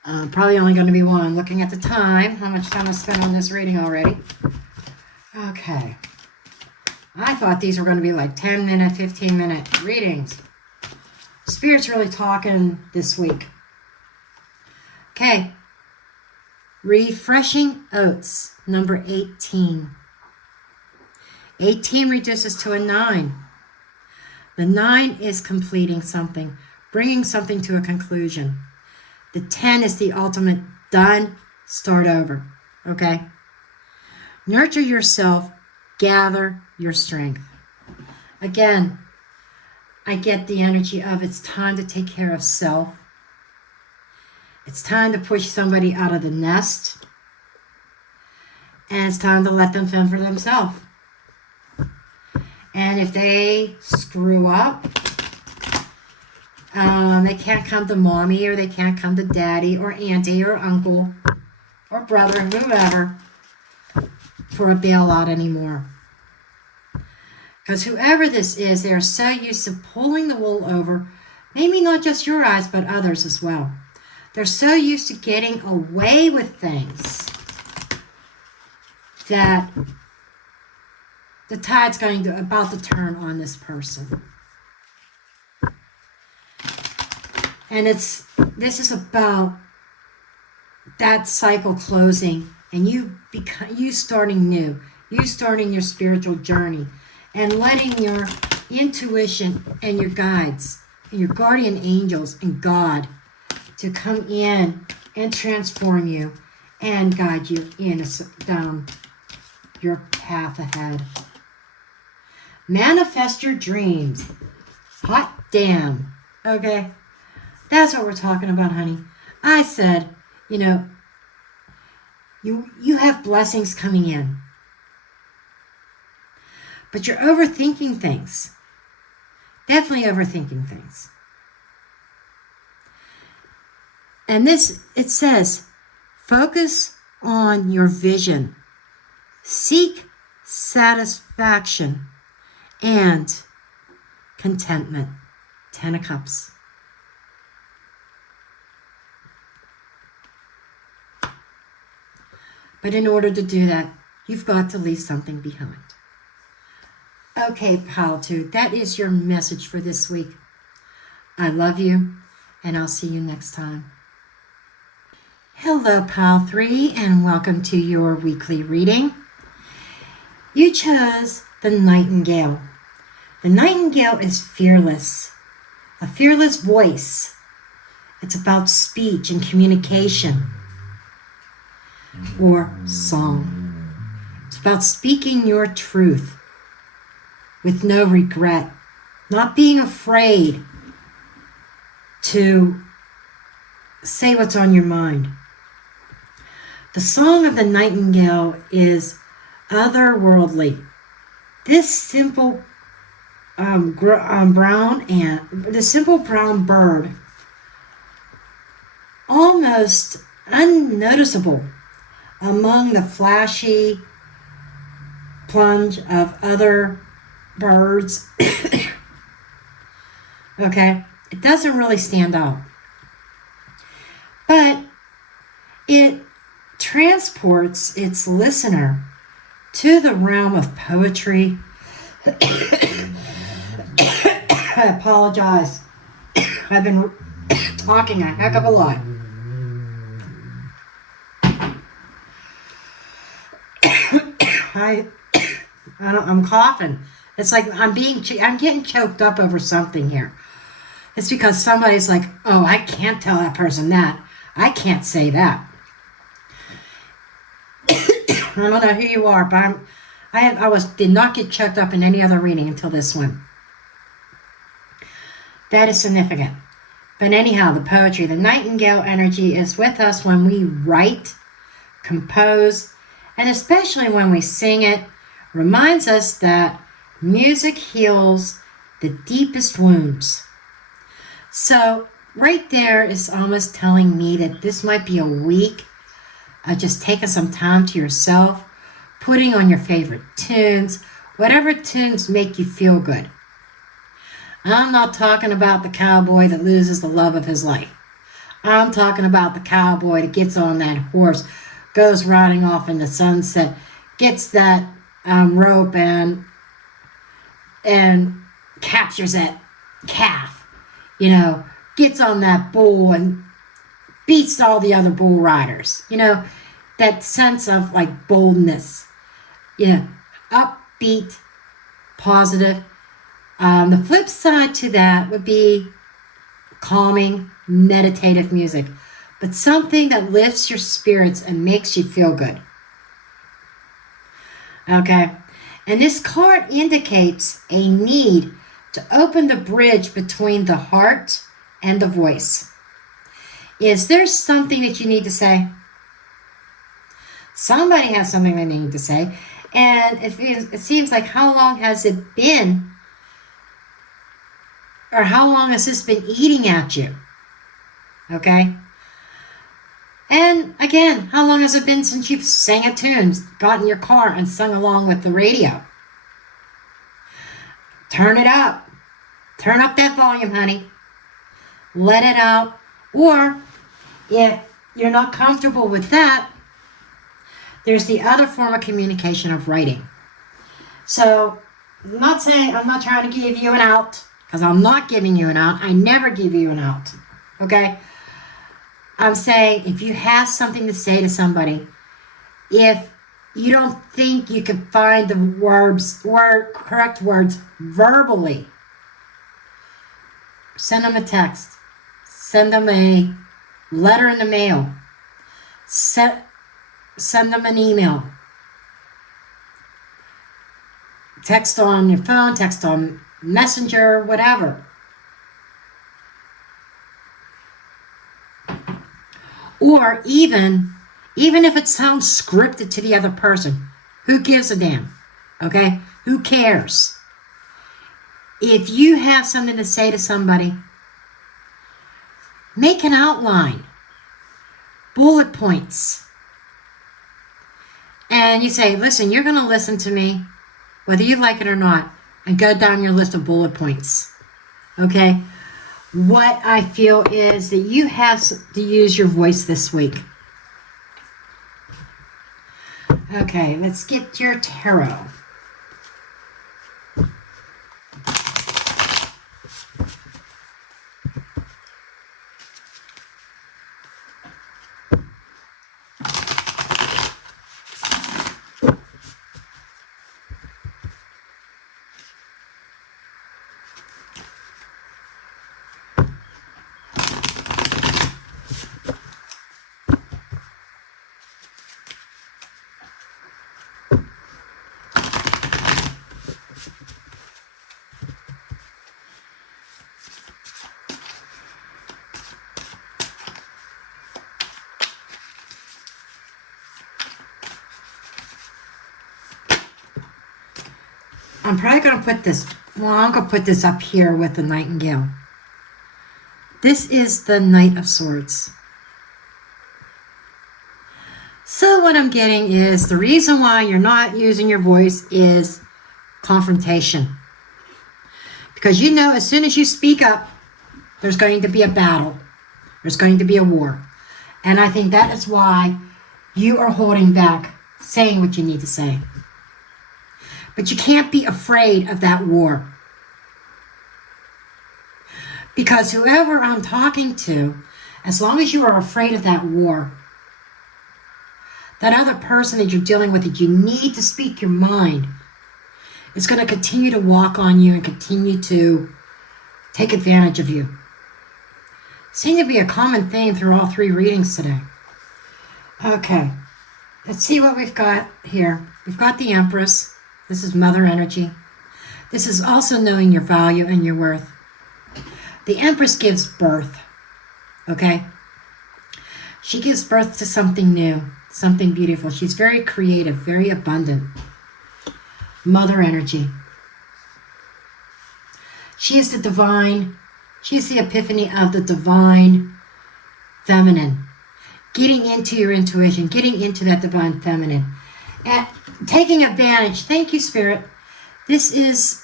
Probably only going to be 1. Looking at the time, how much time I spent on this reading already. Okay. I thought these were going to be like 10-minute, 15-minute readings. Spirit's really talking this week. Okay. Refreshing Oats, number 18. 18 reduces to a 9. The 9 is completing something, bringing something to a conclusion. The 10 is the ultimate done, start over. Okay? Nurture yourself, gather your strength. Again, I get the energy of it's time to take care of self. It's time to push somebody out of the nest. And it's time to let them fend for themselves. And if they screw up, they can't come to mommy, or they can't come to daddy or auntie or uncle or brother, whoever, for a bailout anymore. Because whoever this is, they are so used to pulling the wool over, maybe not just your eyes, but others as well. They're so used to getting away with things that the tide's about to turn on this person. And this is about that cycle closing and you starting new, you starting your spiritual journey and letting your intuition and your guides and your guardian angels and God to come in and transform you and guide you down your path ahead. Manifest your dreams. Hot damn. Okay? That's what we're talking about, honey. I said, you have blessings coming in. But you're overthinking things. Definitely overthinking things. And it says, focus on your vision. Seek satisfaction and contentment. 10 of Cups. But in order to do that, you've got to leave something behind. Okay, pile 2, that is your message for this week. I love you, and I'll see you next time. Hello, pile 3, and welcome to your weekly reading. You chose the Nightingale. The Nightingale is fearless, a fearless voice. It's about speech and communication, or song. It's about speaking your truth with no regret, not being afraid to say what's on your mind. The song of the Nightingale is otherworldly. This simple brown bird, almost unnoticeable among the flashy plunge of other birds. Okay, it doesn't really stand out, but it transports its listener to the realm of poetry. I apologize. I've been talking a heck of a lot. I'm coughing. It's like I'm getting choked up over something here. It's because somebody's like, oh, I can't tell that person that. I can't say that. I don't know who you are, but did not get choked up in any other reading until this one. That is significant. But anyhow, the poetry, the Nightingale energy is with us when we write, compose, and especially when we sing it, reminds us that music heals the deepest wounds. So right there is almost telling me that this might be a week of just taking some time to yourself, putting on your favorite tunes, whatever tunes make you feel good. I'm not talking about the cowboy that loses the love of his life. I'm talking about the cowboy that gets on that horse, goes riding off in the sunset, gets that rope and captures that calf, gets on that bull and beats all the other bull riders. That sense of like boldness, upbeat, positive. The flip side to that would be calming, meditative music, but something that lifts your spirits and makes you feel good. Okay, and this card indicates a need to open the bridge between the heart and the voice. Is there something that you need to say? Somebody has something they need to say, and it seems like how long has it been? Or how long has this been eating at you? Okay? And again, how long has it been since you've sang a tune, got in your car and sung along with the radio? Turn it up. Turn up that volume, honey. Let it out. Or if you're not comfortable with that, there's the other form of communication of writing. So I'm not trying to give you an out, because I'm not giving you an out. I never give you an out. Okay? I'm saying if you have something to say to somebody, if you don't think you can find the correct words verbally, send them a text. Send them a letter in the mail. Send them an email. Text on your phone, text on Messenger, whatever. Or even if it sounds scripted to the other person, who gives a damn? Okay? Who cares? If you have something to say to somebody, make an outline, bullet points. And you say, listen, you're going to listen to me, whether you like it or not, and go down your list of bullet points. Okay? What I feel is that you have to use your voice this week. Okay, let's get your tarot. I'm probably going to put this, I'm going to put this up here with the Nightingale. This is the Knight of Swords. So what I'm getting is the reason why you're not using your voice is confrontation. Because you know as soon as you speak up, there's going to be a battle. There's going to be a war. And I think that is why you are holding back saying what you need to say. But you can't be afraid of that war. Because whoever I'm talking to, as long as you are afraid of that war, that other person that you're dealing with that you need to speak your mind is going to continue to walk on you and continue to take advantage of you. Seems to be a common theme through all three readings today. Okay, let's see what we've got here. We've got the Empress. This is mother energy. This is also knowing your value and your worth. The Empress gives birth, okay? She gives birth to something new, something beautiful. She's very creative, very abundant. Mother energy. She is the divine, she is the epiphany of the divine feminine. Getting into your intuition, getting into that divine feminine. And taking advantage, thank you, Spirit. This is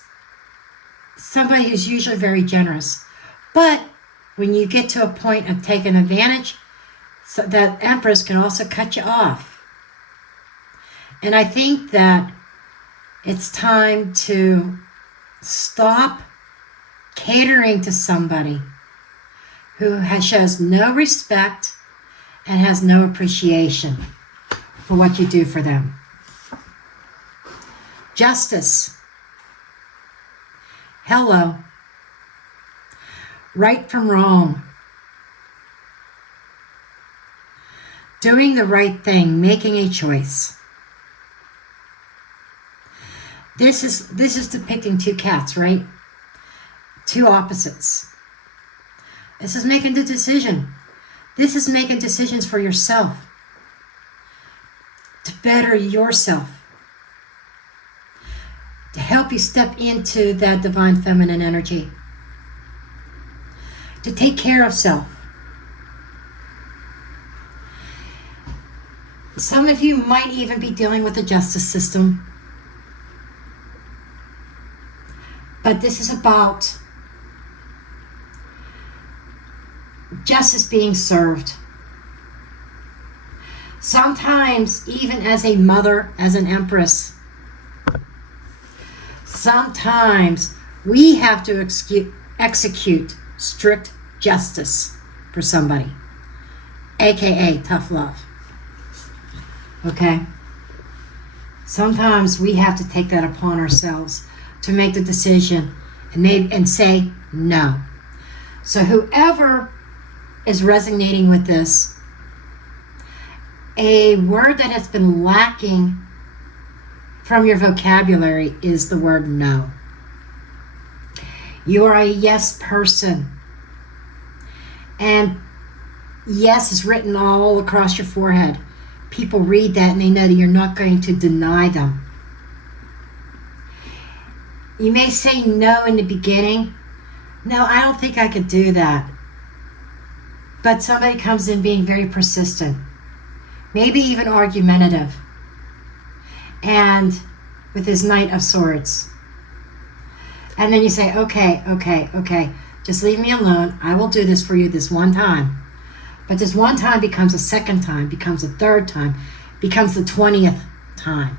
somebody who's usually very generous. But when you get to a point of taking advantage, so that Empress can also cut you off. And I think that it's time to stop catering to somebody who shows no respect and has no appreciation for what you do for them. Justice. Hello. Right from wrong. Doing the right thing, making a choice. This is depicting two cats, right? Two opposites. This is making the decision. This is making decisions for yourself. To better yourself. To help you step into that divine feminine energy. To take care of self. Some of you might even be dealing with the justice system. But this is about justice being served. Sometimes, even as a mother, as an empress, sometimes we have to execute strict justice for somebody, aka tough love. Okay? Sometimes we have to take that upon ourselves to make the decision and say no. So whoever is resonating with this, a word that has been lacking from your vocabulary is the word no. You are a yes person. And yes is written all across your forehead. People read that and they know that you're not going to deny them. You may say no in the beginning. No, I don't think I could do that. But somebody comes in being very persistent, maybe even argumentative, and with his Knight of Swords. And then you say, okay, just leave me alone. I will do this for you this one time. But this one time becomes a second time, becomes a third time, becomes the 20th time.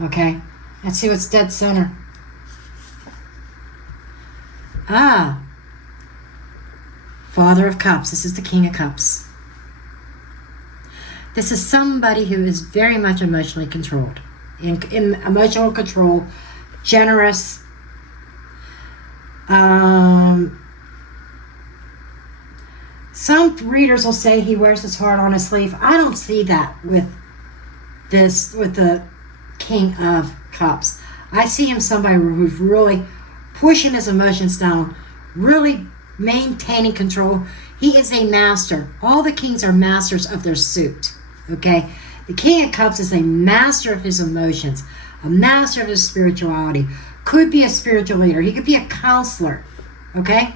Okay? Let's see what's dead center. Father of Cups. This is the King of Cups. This is somebody who is very much emotionally controlled. In emotional control, generous. Some readers will say he wears his heart on his sleeve. I don't see that with the King of Cups. I see him somebody who's really pushing his emotions down, really maintaining control. He is a master. All the kings are masters of their suit. Okay? The King of Cups is a master of his emotions, a master of his spirituality, could be a spiritual leader. He could be a counselor. Okay?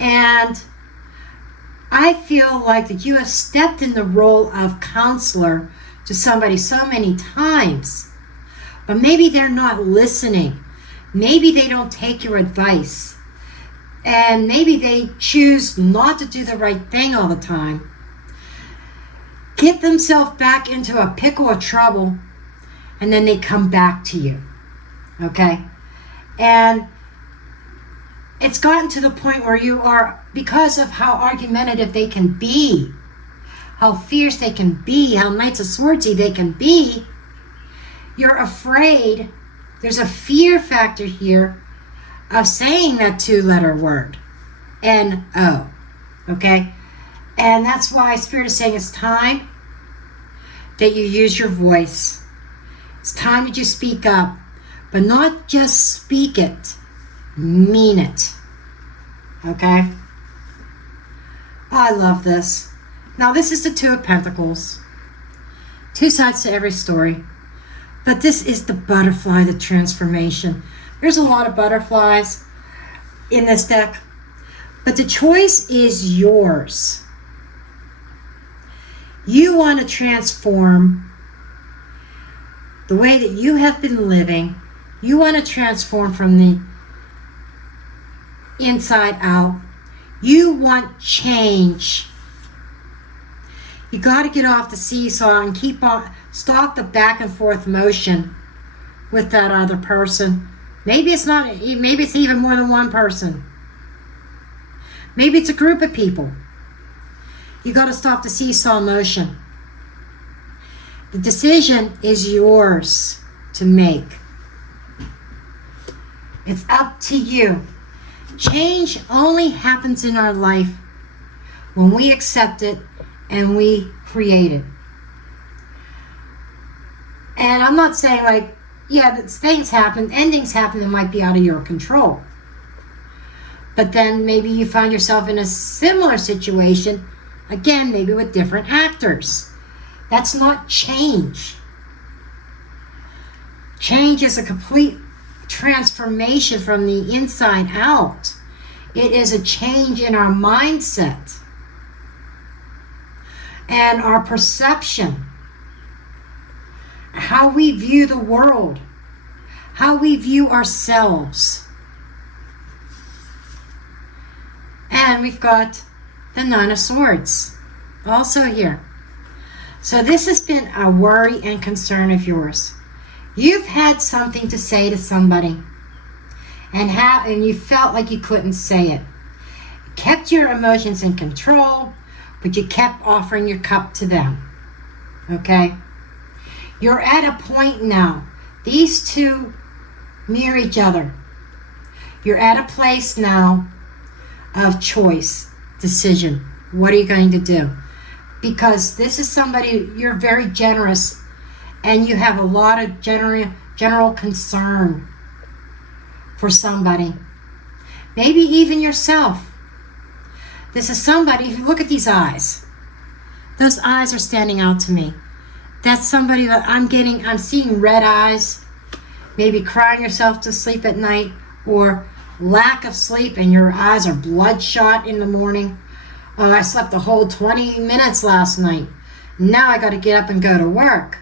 And I feel like that you have stepped in the role of counselor to somebody so many times, but maybe they're not listening. Maybe they don't take your advice. And maybe they choose not to do the right thing all the time. Get themselves back into a pickle of trouble, and then they come back to you. Okay? And it's gotten to the point where you are, because of how argumentative they can be, how fierce they can be, how Knights of Swordsy they can be, you're afraid. There's a fear factor here of saying that 2-letter word, N-O, okay? And that's why Spirit is saying it's time that you use your voice. It's time that you speak up, but not just speak it, mean it, okay? I love this. Now this is the 2 of Pentacles. 2 sides to every story. But this is the butterfly, the transformation. There's a lot of butterflies in this deck, but the choice is yours. You want to transform the way that you have been living. You want to transform from the inside out. You want change. You got to get off the seesaw and stop the back and forth motion with that other person. Maybe it's even more than one person. Maybe it's a group of people. You got to stop the seesaw motion. The decision is yours to make. It's up to you. Change only happens in our life when we accept it and we create it. And I'm not saying like, yeah, things happen, endings happen that might be out of your control. But then maybe you find yourself in a similar situation, again, maybe with different actors. That's not change. Change is a complete transformation from the inside out. It is a change in our mindset and our perception, how we view the world, how we view ourselves. And we've got the 9 of Swords also here. So this has been a worry and concern of yours. You've had something to say to somebody and you felt like you couldn't say it. You kept your emotions in control, but you kept offering your cup to them. Okay? You're at a point now. These two mirror each other. You're at a place now of choice, decision. What are you going to do? Because this is somebody, you're very generous and you have a lot of general concern for somebody. Maybe even yourself. This is somebody, if you look at these eyes, those eyes are standing out to me. That's somebody that I'm seeing red eyes, maybe crying yourself to sleep at night, or lack of sleep and your eyes are bloodshot in the morning. I slept the whole 20 minutes last night. Now I got to get up and go to work.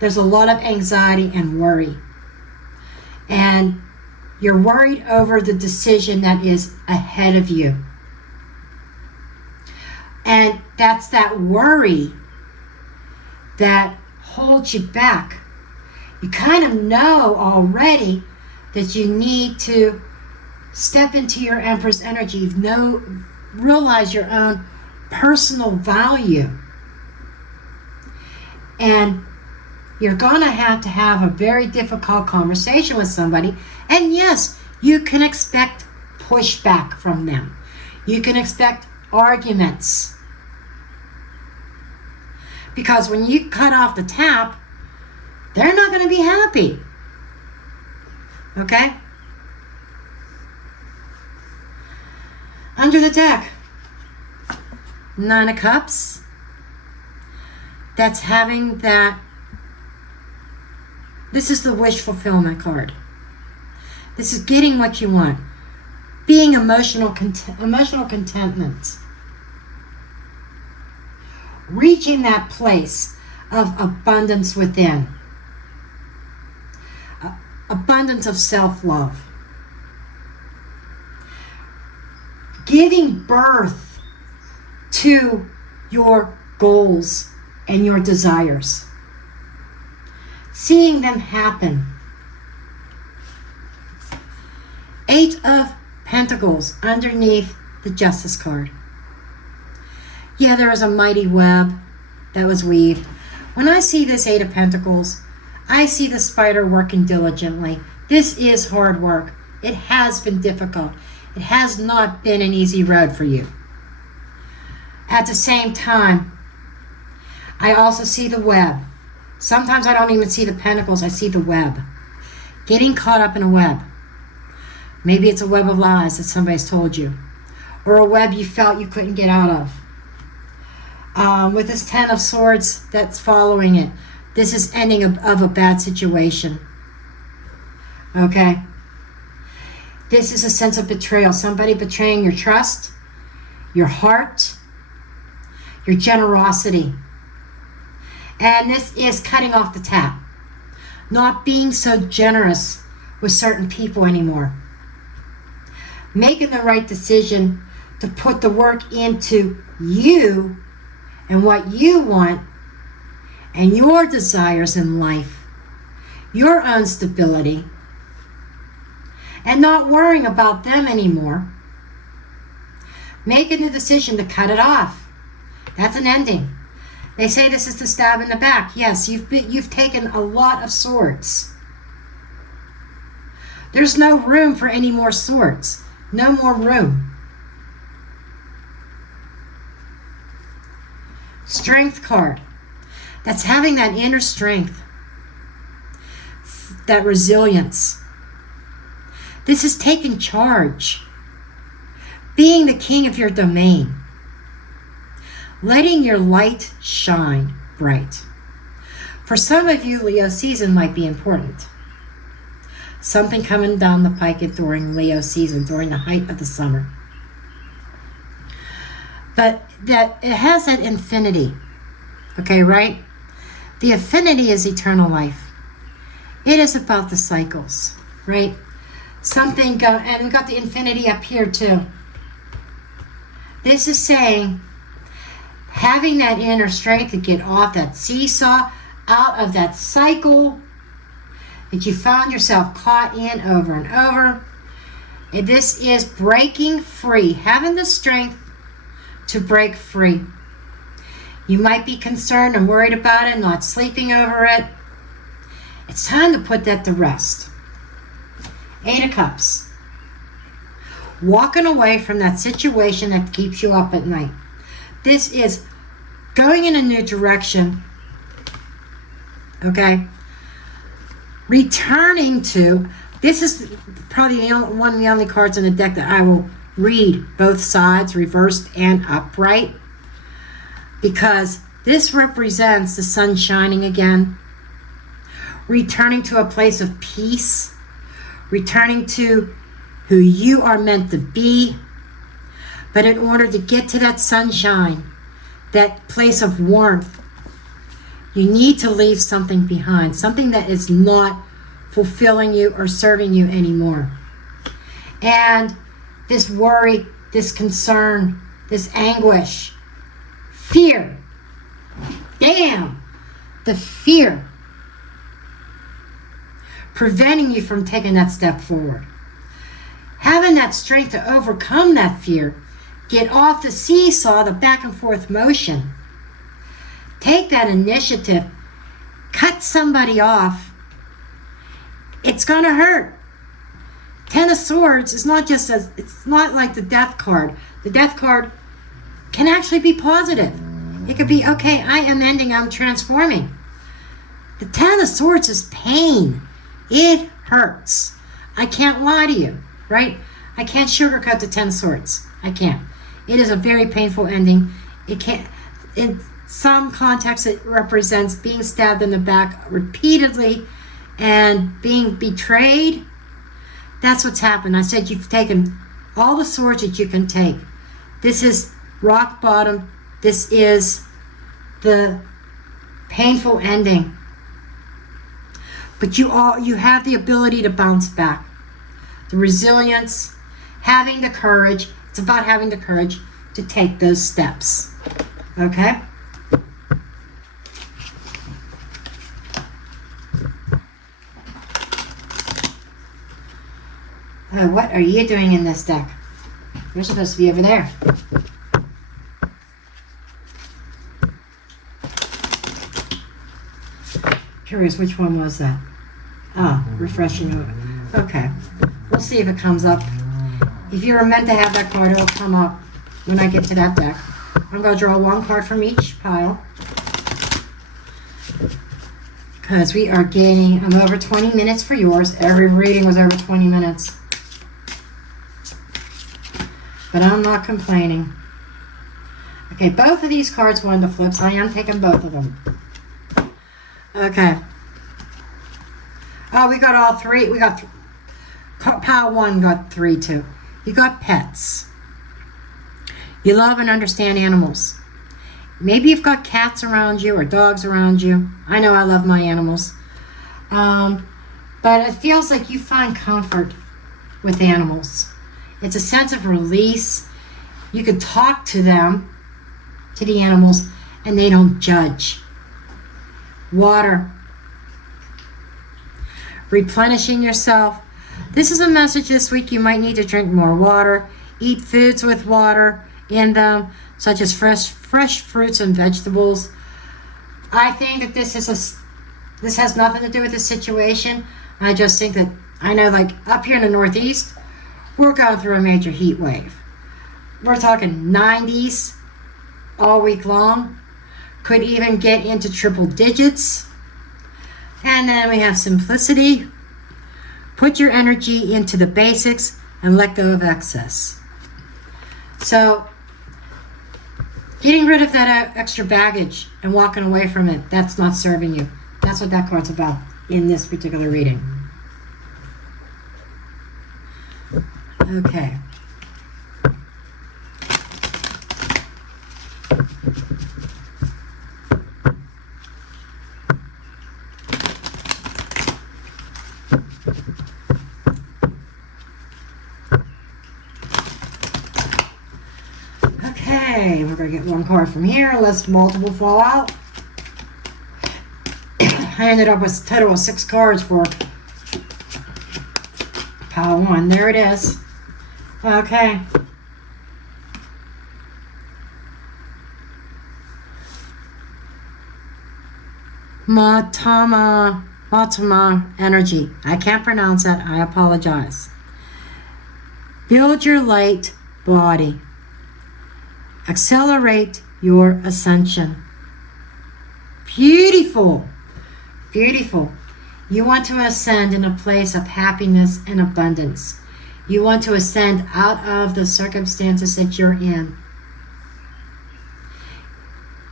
There's a lot of anxiety and worry. And you're worried over the decision that is ahead of you. And that's that worry that holds you back. You kind of know already that you need to step into your Empress energy. Realize your own personal value. And you're going to have a very difficult conversation with somebody. And yes, you can expect pushback from them. You can expect arguments. Because when you cut off the tap, they're not going to be happy. Okay? Under the deck, 9 of Cups. That's having that This is the wish fulfillment card. This is getting what you want. Being emotional contentment. Reaching that place of abundance within. Abundance of self-love. Giving birth to your goals and your desires. Seeing them happen. 8 of Pentacles underneath the Justice card. Yeah, there is a mighty web that was weaved. When I see this 8 of Pentacles, I see the spider working diligently. This is hard work. It has been difficult. It has not been an easy road for you. At the same time, I also see the web. Sometimes I don't even see the pentacles, I see the web. Getting caught up in a web. Maybe it's a web of lies that somebody's told you. Or a web you felt you couldn't get out of. With this 10 of Swords that's following it, this is ending of a bad situation. Okay? This is a sense of betrayal. Somebody betraying your trust, your heart, your generosity. And this is cutting off the tap. Not being so generous with certain people anymore. Making the right decision to put the work into you and what you want and your desires in life, your own stability, and not worrying about them anymore. Making the decision to cut it off. That's an ending. They say this is the stab in the back. Yes, you've taken a lot of swords. There's no room for any more swords. No more room. Strength card. That's having that inner strength. That resilience. This is taking charge. Being the king of your domain. Letting your light shine bright. For some of you, Leo season might be important. Something coming down the pike during Leo season, during the height of the summer. But that it has that infinity. Okay, right? The infinity is eternal life. It is about the cycles, right? Something go, and we got the infinity up here too. This is saying having that inner strength to get off that seesaw, out of that cycle that you found yourself caught in over and over. And this is breaking free, having the strength to break free. You might be concerned and worried about it, not sleeping over it. It's time to put that to rest. 8 of Cups. Walking away from that situation that keeps you up at night. This is going in a new direction. Okay? Returning to, this is probably one of the only cards in the deck that I will read both sides, reversed and upright. Because this represents the sun shining again. Returning to a place of peace. Returning to who you are meant to be. But in order to get to that sunshine, that place of warmth, you need to leave something behind. Something that is not fulfilling you or serving you anymore. And this worry, this concern, this anguish, fear. Damn! The fear. Preventing you from taking that step forward. Having that strength to overcome that fear. Get off the seesaw, the back and forth motion. Take that initiative. Cut somebody off. It's going to hurt. 10 of Swords is not just it's not like the Death card. The Death card can actually be positive. It could be, okay, I am ending, I'm transforming. The 10 of Swords is pain. It hurts. I can't lie to you, right? I can't sugarcoat the 10 of Swords. I can't. It is a very painful ending. It can't, in some context, it represents being stabbed in the back repeatedly and being betrayed. That's what's happened. I said you've taken all the swords that you can take. This is rock bottom. This is the painful ending. But you have the ability to bounce back. The resilience, having the courage. It's about having the courage to take those steps. Okay? What are you doing in this deck? You're supposed to be over there. Curious, which one was that? Ah, refreshing. Okay. We'll see if it comes up. If you were meant to have that card, it'll come up when I get to that deck. I'm going to draw one card from each pile. Because we are getting, I'm over 20 minutes for yours. Every reading was over 20 minutes. But I'm not complaining. Okay, both of these cards won the flips. I am taking both of them. Okay. Oh, we got all three. We got pile one got 3 too. You got pets. You love and understand animals. Maybe you've got cats around you or dogs around you. I know I love my animals. But it feels like you find comfort with animals. It's a sense of release. You could talk to them, to the animals, and they don't judge. Water. Replenishing yourself. This is a message this week. You might need to drink more water. Eat foods with water in them, such as fresh fruits and vegetables. I think that this has nothing to do with the situation. I just think that, I know, like up here in the Northeast, we're going through a major heat wave. We're talking 90s all week long. Could even get into triple digits. And then we have simplicity. Put your energy into the basics and let go of excess. So, getting rid of that extra baggage and walking away from it, that's not serving you. That's what that card's about in this particular reading. Okay. Okay, we're going to get one card from here, unless multiple fall out. I ended up with a total of 6 cards for pile 1. There it is. Okay. Matama energy. I can't pronounce that. I apologize. Build your light body. Accelerate your ascension. Beautiful. Beautiful. You want to ascend in a place of happiness and abundance. You want to ascend out of the circumstances that you're in.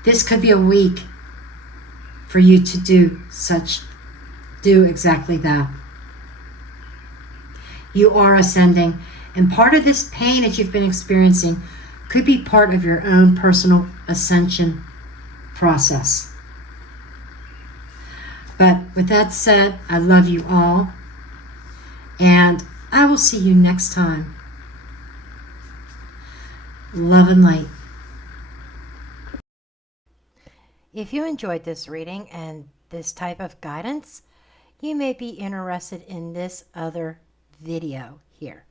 This could be a week for you to do exactly that. You are ascending, and part of this pain that you've been experiencing could be part of your own personal ascension process. But with that said, I love you all, and I will see you next time. Love and light. If you enjoyed this reading and this type of guidance, you may be interested in this other video here.